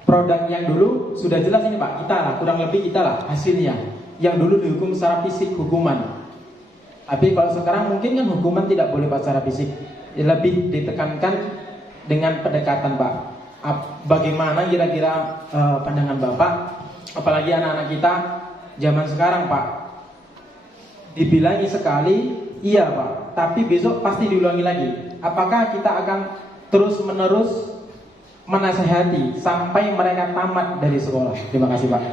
produk yang dulu sudah jelas ini Pak, kita lah, kurang lebih kita lah hasilnya. Yang dulu dihukum secara fisik hukuman. Tapi kalau sekarang mungkin kan hukuman tidak boleh Pak secara fisik, lebih ditekankan dengan pendekatan Pak. Bagaimana kira-kira pandangan Bapak, apalagi anak-anak kita zaman sekarang Pak, dibilangi sekali iya Pak, tapi besok pasti diulangi lagi. Apakah kita akan terus-menerus menasehati sampai mereka tamat dari sekolah? Terima kasih Pak.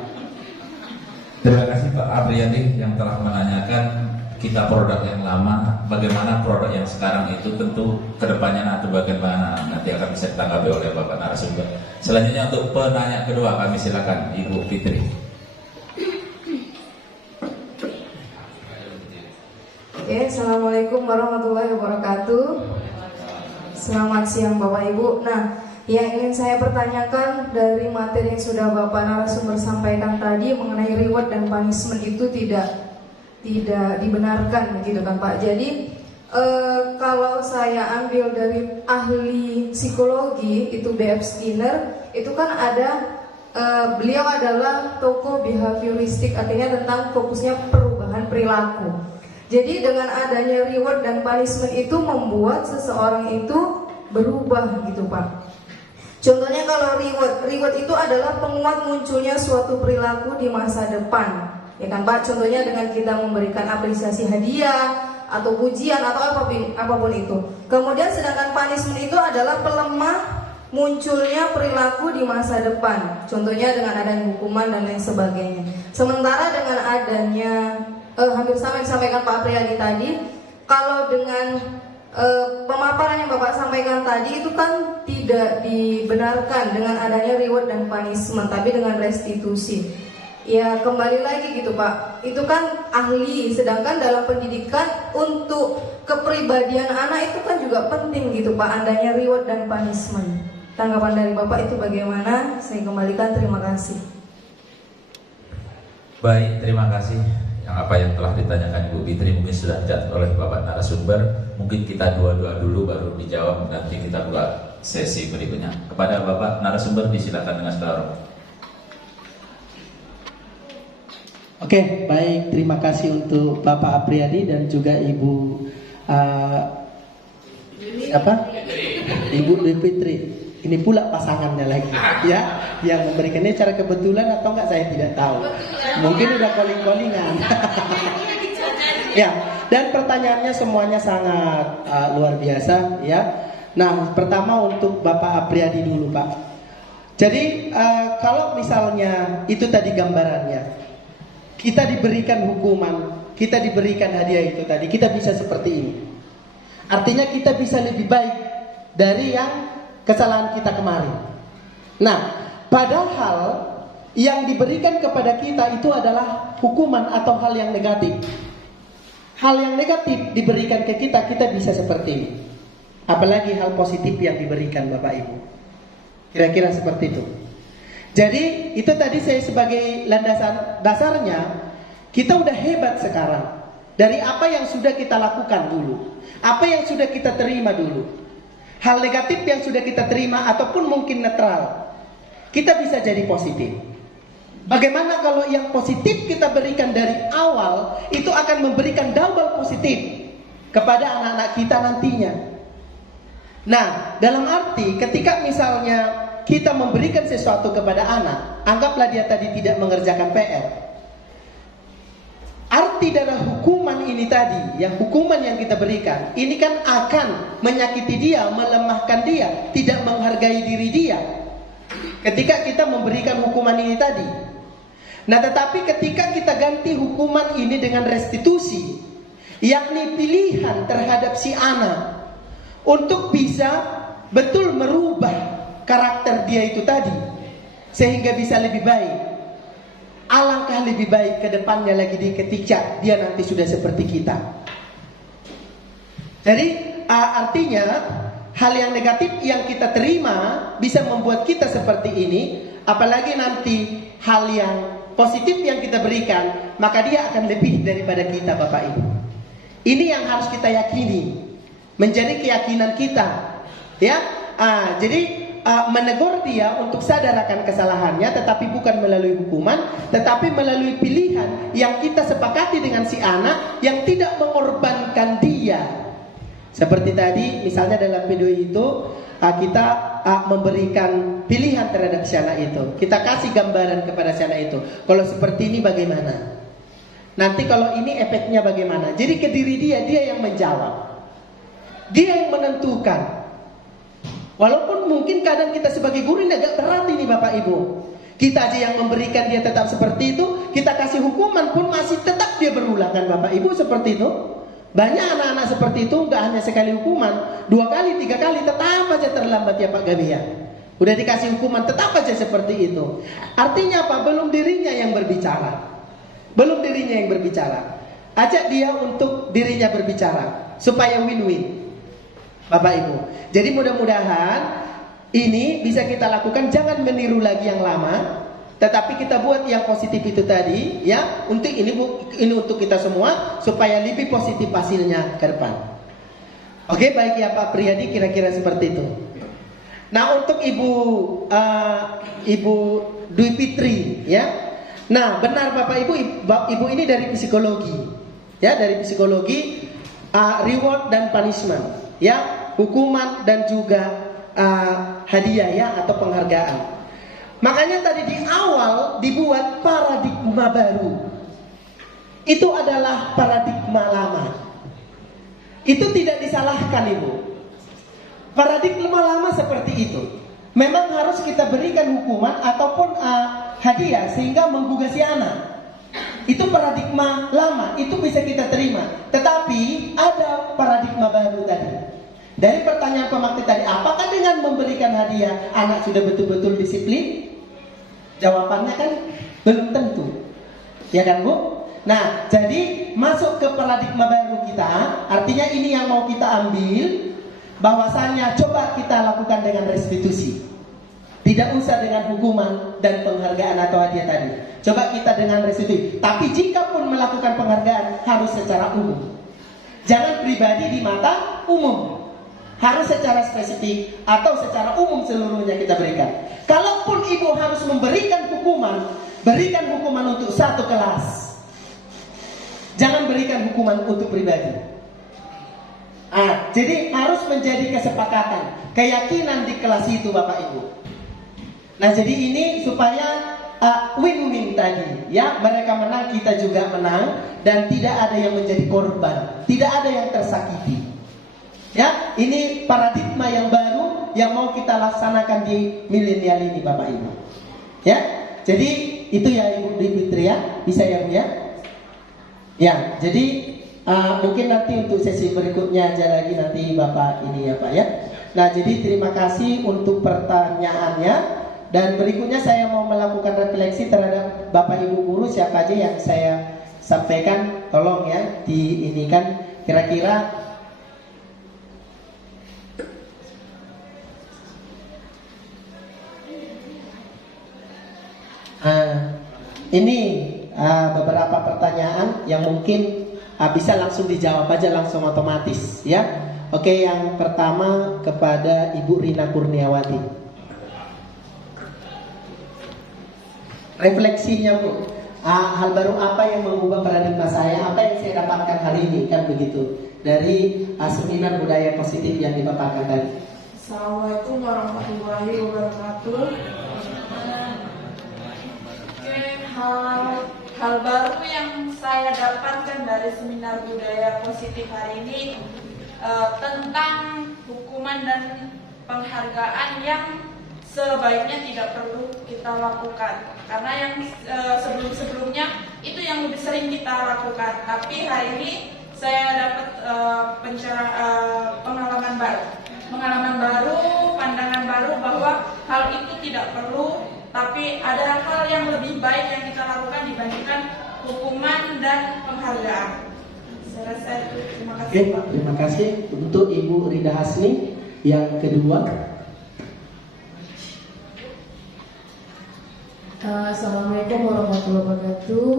Terima kasih Pak Apriyadi yang telah menanyakan kita produk yang lama, bagaimana produk yang sekarang itu tentu kedepannya atau bagaimana nanti akan bisa ditanggapi oleh Bapak narasumber. Selanjutnya untuk penanya kedua kami silakan Ibu Fitri. Oke, Assalamualaikum warahmatullahi wabarakatuh. Selamat siang Bapak Ibu. Nah, yang ingin saya pertanyakan dari materi yang sudah Bapak narasumber sampaikan tadi mengenai reward dan punishment itu tidak dibenarkan begitu kan Pak. Jadi kalau saya ambil dari ahli psikologi itu B.F. Skinner, itu kan ada beliau adalah tokoh behavioristik, artinya tentang fokusnya perubahan perilaku. Jadi dengan adanya reward dan punishment itu membuat seseorang itu berubah gitu Pak. Contohnya kalau reward itu adalah penguat munculnya suatu perilaku di masa depan. Ya kan Pak, contohnya dengan kita memberikan apresiasi hadiah atau pujian atau apapun itu. Kemudian sedangkan punishment itu adalah pelemah munculnya perilaku di masa depan. Contohnya dengan adanya hukuman dan lain sebagainya. Sementara dengan adanya hampir sama yang disampaikan Pak Apriyadi tadi, kalau dengan pemaparan yang Bapak sampaikan tadi itu kan tidak dibenarkan dengan adanya reward dan punishment, tapi dengan restitusi. Ya kembali lagi gitu Pak, itu kan ahli, sedangkan dalam pendidikan untuk kepribadian anak itu kan juga penting gitu Pak, adanya reward dan punishment. Tanggapan dari Bapak itu bagaimana? Saya kembalikan, terima kasih. Baik, terima kasih. Yang apa yang telah ditanyakan Ibu Fitri mungkin sudah dijawab oleh Bapak narasumber. Mungkin kita dua-dua dulu baru dijawab, nanti kita buka sesi berikutnya. Kepada Bapak narasumber disilakan dengan segala hormat. Oke, baik. Terima kasih untuk Bapak Apriyadi dan juga Ibu Ibu Dwi Fitri. Ini pula pasangannya lagi, ya, yang memberikannya cara kebetulan atau enggak saya tidak tahu. Mungkin udah calling-callingan. Ya, dan pertanyaannya semuanya sangat luar biasa, ya. Nah, pertama untuk Bapak Apriyadi dulu, Pak. Jadi kalau misalnya itu tadi gambarannya, kita diberikan hukuman, kita diberikan hadiah itu tadi, kita bisa seperti ini. Artinya kita bisa lebih baik dari yang kesalahan kita kemarin. Nah, padahal yang diberikan kepada kita itu adalah hukuman atau hal yang negatif. Hal yang negatif diberikan ke kita, kita bisa seperti ini. Apalagi hal positif yang diberikan Bapak Ibu. Kira-kira seperti itu. Jadi itu tadi saya sebagai landasan dasarnya, kita udah hebat sekarang. Dari apa yang sudah kita lakukan dulu, apa yang sudah kita terima dulu. Hal negatif yang sudah kita terima ataupun mungkin netral, kita bisa jadi positif. Bagaimana kalau yang positif kita berikan dari awal, itu akan memberikan double positif kepada anak-anak kita nantinya. Nah, dalam arti ketika misalnya kita memberikan sesuatu kepada anak, anggaplah dia tadi tidak mengerjakan PR. Arti dari hukuman ini tadi, yang hukuman yang kita berikan, ini kan akan menyakiti dia, melemahkan dia, tidak menghargai diri dia. Ketika kita memberikan hukuman ini tadi. Nah, tetapi ketika kita ganti hukuman ini dengan restitusi, yakni pilihan terhadap si anak untuk bisa betul merubah karakter dia itu tadi, sehingga bisa lebih baik. Alangkah lebih baik ke depannya lagi ketika dia nanti sudah seperti kita. Jadi artinya hal yang negatif yang kita terima bisa membuat kita seperti ini. Apalagi nanti hal yang positif yang kita berikan, maka dia akan lebih daripada kita Bapak Ibu. Ini yang harus kita yakini, menjadi keyakinan kita, ya. Jadi menegur dia untuk sadar akan kesalahannya, tetapi bukan melalui hukuman, tetapi melalui pilihan yang kita sepakati dengan si anak yang tidak mengorbankan dia. Seperti tadi misalnya dalam video itu kita memberikan pilihan terhadap si anak itu, kita kasih gambaran kepada si anak itu, kalau seperti ini bagaimana, nanti kalau ini efeknya bagaimana. Jadi ke diri dia yang menjawab, dia yang menentukan. Walaupun mungkin kadang kita sebagai guru ini agak berat ini Bapak Ibu. Kita aja yang memberikan dia tetap seperti itu, kita kasih hukuman pun masih tetap dia berulang kan Bapak Ibu, seperti itu. Banyak anak-anak seperti itu, gak hanya sekali hukuman, 2 kali, 3 kali, tetap aja terlambat ya Pak Gabia. Udah dikasih hukuman tetap aja seperti itu. Artinya apa? Belum dirinya yang berbicara. Belum dirinya yang berbicara. Ajak dia untuk dirinya berbicara supaya win-win Bapak Ibu. Jadi mudah-mudahan ini bisa kita lakukan, jangan meniru lagi yang lama, tetapi kita buat yang positif itu tadi, ya. Untuk ini untuk kita semua supaya lebih positif hasilnya ke depan. Oke, baik ya Pak Priyadi, kira-kira seperti itu. Nah, untuk Ibu Dwi Fitri, ya. Nah, benar Bapak Ibu ini dari psikologi, ya, dari psikologi reward dan punishment. Ya, hukuman dan juga hadiah ya atau penghargaan. Makanya tadi di awal dibuat paradigma baru. Itu adalah paradigma lama. Itu tidak disalahkan Ibu. Paradigma lama seperti itu. Memang harus kita berikan hukuman ataupun hadiah sehingga menggugah si anak. itu paradigma lama, itu bisa kita terima. Tetapi ada paradigma baru tadi. Dari pertanyaan pemakti tadi, apakah dengan memberikan hadiah anak sudah betul-betul disiplin? Jawabannya kan belum tentu. Ya kan Bu? Nah, jadi masuk ke paradigma baru kita, artinya ini yang mau kita ambil, bahwasannya coba kita lakukan dengan restitusi. Tidak usah dengan hukuman dan penghargaan atau hadiah tadi. Coba kita dengan restitusi. Tapi jika pun melakukan penghargaan harus secara umum. Jangan pribadi di mata umum. Harus secara spesifik atau secara umum seluruhnya kita berikan. Kalaupun ibu harus memberikan hukuman, berikan hukuman untuk satu kelas. Jangan berikan hukuman untuk pribadi. Jadi harus menjadi kesepakatan, keyakinan di kelas itu Bapak Ibu. Nah, jadi ini supaya win-win tadi, ya, mereka menang, kita juga menang, dan tidak ada yang menjadi korban, tidak ada yang tersakiti. Ya, ini paradigma yang baru yang mau kita laksanakan di milenial ini Bapak Ibu. Ya, jadi itu ya Ibu Fitri ya, bisa ya Bu ya. Ya, jadi mungkin nanti untuk sesi berikutnya aja lagi nanti Bapak ini ya Pak ya. Nah, jadi terima kasih untuk pertanyaannya. Dan berikutnya saya mau melakukan refleksi terhadap Bapak Ibu guru, siapa aja yang saya sampaikan, tolong ya diinikan kira-kira ini beberapa pertanyaan yang mungkin bisa langsung dijawab aja langsung otomatis ya. Oke, yang pertama kepada Ibu Rina Kurniawati. Refleksinya Bu, hal baru apa yang mengubah paradigma saya, apa yang saya dapatkan hari ini, kan begitu, dari seminar budaya positif yang dipaparkan tadi. Assalamualaikum warahmatullahi wabarakatuh. Hal baru yang saya dapatkan dari seminar budaya positif hari ini tentang hukuman dan penghargaan yang sebaiknya tidak perlu kita lakukan, karena yang sebelum-sebelumnya itu yang lebih sering kita lakukan. Tapi hari ini saya dapat pengalaman baru, pandangan baru bahwa hal itu tidak perlu, tapi ada hal yang lebih baik yang kita lakukan dibandingkan hukuman dan penghargaan. Saya rasa itu. Terima kasih. Oke, terima kasih untuk Ibu Rida Hasni. Yang kedua. Assalamualaikum warahmatullahi wabarakatuh.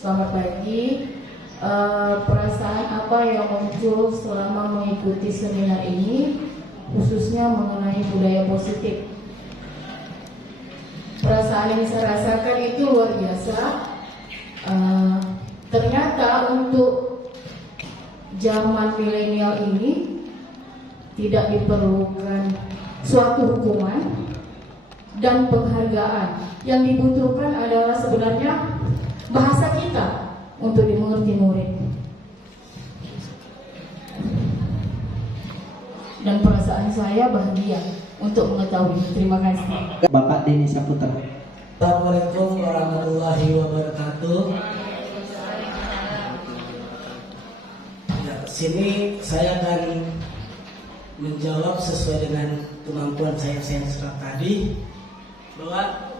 Selamat pagi. Perasaan apa yang muncul selama mengikuti seminar ini, khususnya mengenai budaya positif? Perasaan yang saya rasakan itu luar biasa. Ternyata untuk zaman milenial ini tidak diperlukan suatu hukuman dan penghargaan. Yang dibutuhkan adalah sebenarnya bahasa kita untuk dimengerti murid. Dan perasaan saya bahagia untuk mengetahui. Terima kasih. Bapak Denny Saputra. Assalamualaikum warahmatullahi wabarakatuh. Ya, sini saya akan menjawab sesuai dengan kemampuan saya serap tadi, bahwa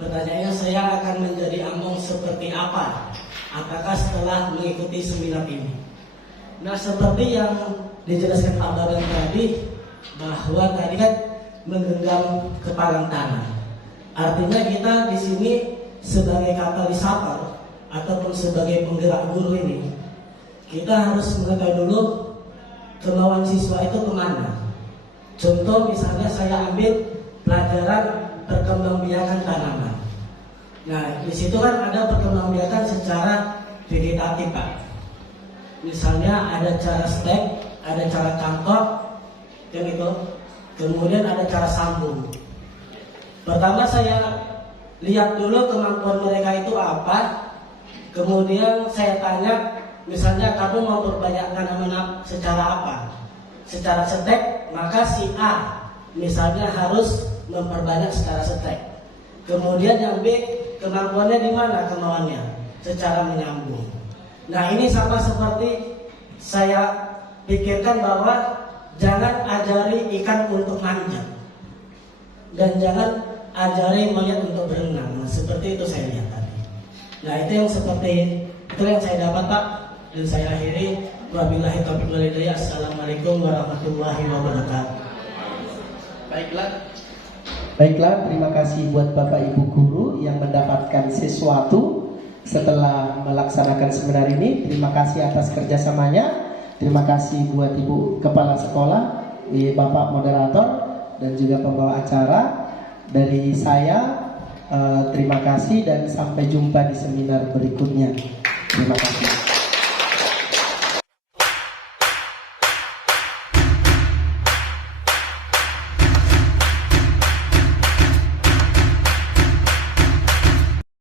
pertanyaannya saya akan menjadi among seperti apa apakah setelah mengikuti seminar ini. Nah, seperti yang dijelaskan Pak Badan tadi, bahwa tadi kan menggenggam kepalang tangan. Artinya kita di sini sebagai katalisator ataupun sebagai penggerak guru ini, kita harus mengetahui dulu kemauan siswa itu kemana. Contoh misalnya saya ambil pelajaran perkembangbiakan tanaman. Nah, di situ kan ada perkembangbiakan secara vegetatif, Pak. Misalnya ada cara stek, ada cara cangkok, yang itu. Kemudian ada cara sambung. Pertama saya lihat dulu kemampuan mereka itu apa. Kemudian saya tanya, misalnya kamu mau perbanyak tanaman secara apa? Secara stek, maka si A misalnya harus memperbanyak secara stek. Kemudian yang B, kemampuannya di mana kemauannya? secara menyambung. Nah ini sama seperti saya pikirkan bahwa jangan ajari ikan untuk manjat dan jangan ajari monyet untuk berenang. Nah, seperti itu saya lihat tadi. Nah itu yang saya dapat Pak, dan saya akhiri. Wabillahi taufiq wal hidayah. Assalamualaikum warahmatullahi wabarakatuh. Baiklah, terima kasih buat Bapak Ibu guru yang mendapatkan sesuatu setelah melaksanakan seminar ini. Terima kasih atas kerjasamanya. Terima kasih buat Ibu Kepala Sekolah, Bapak Moderator, dan juga pembawa acara. Dari saya, terima kasih dan sampai jumpa di seminar berikutnya. Terima kasih.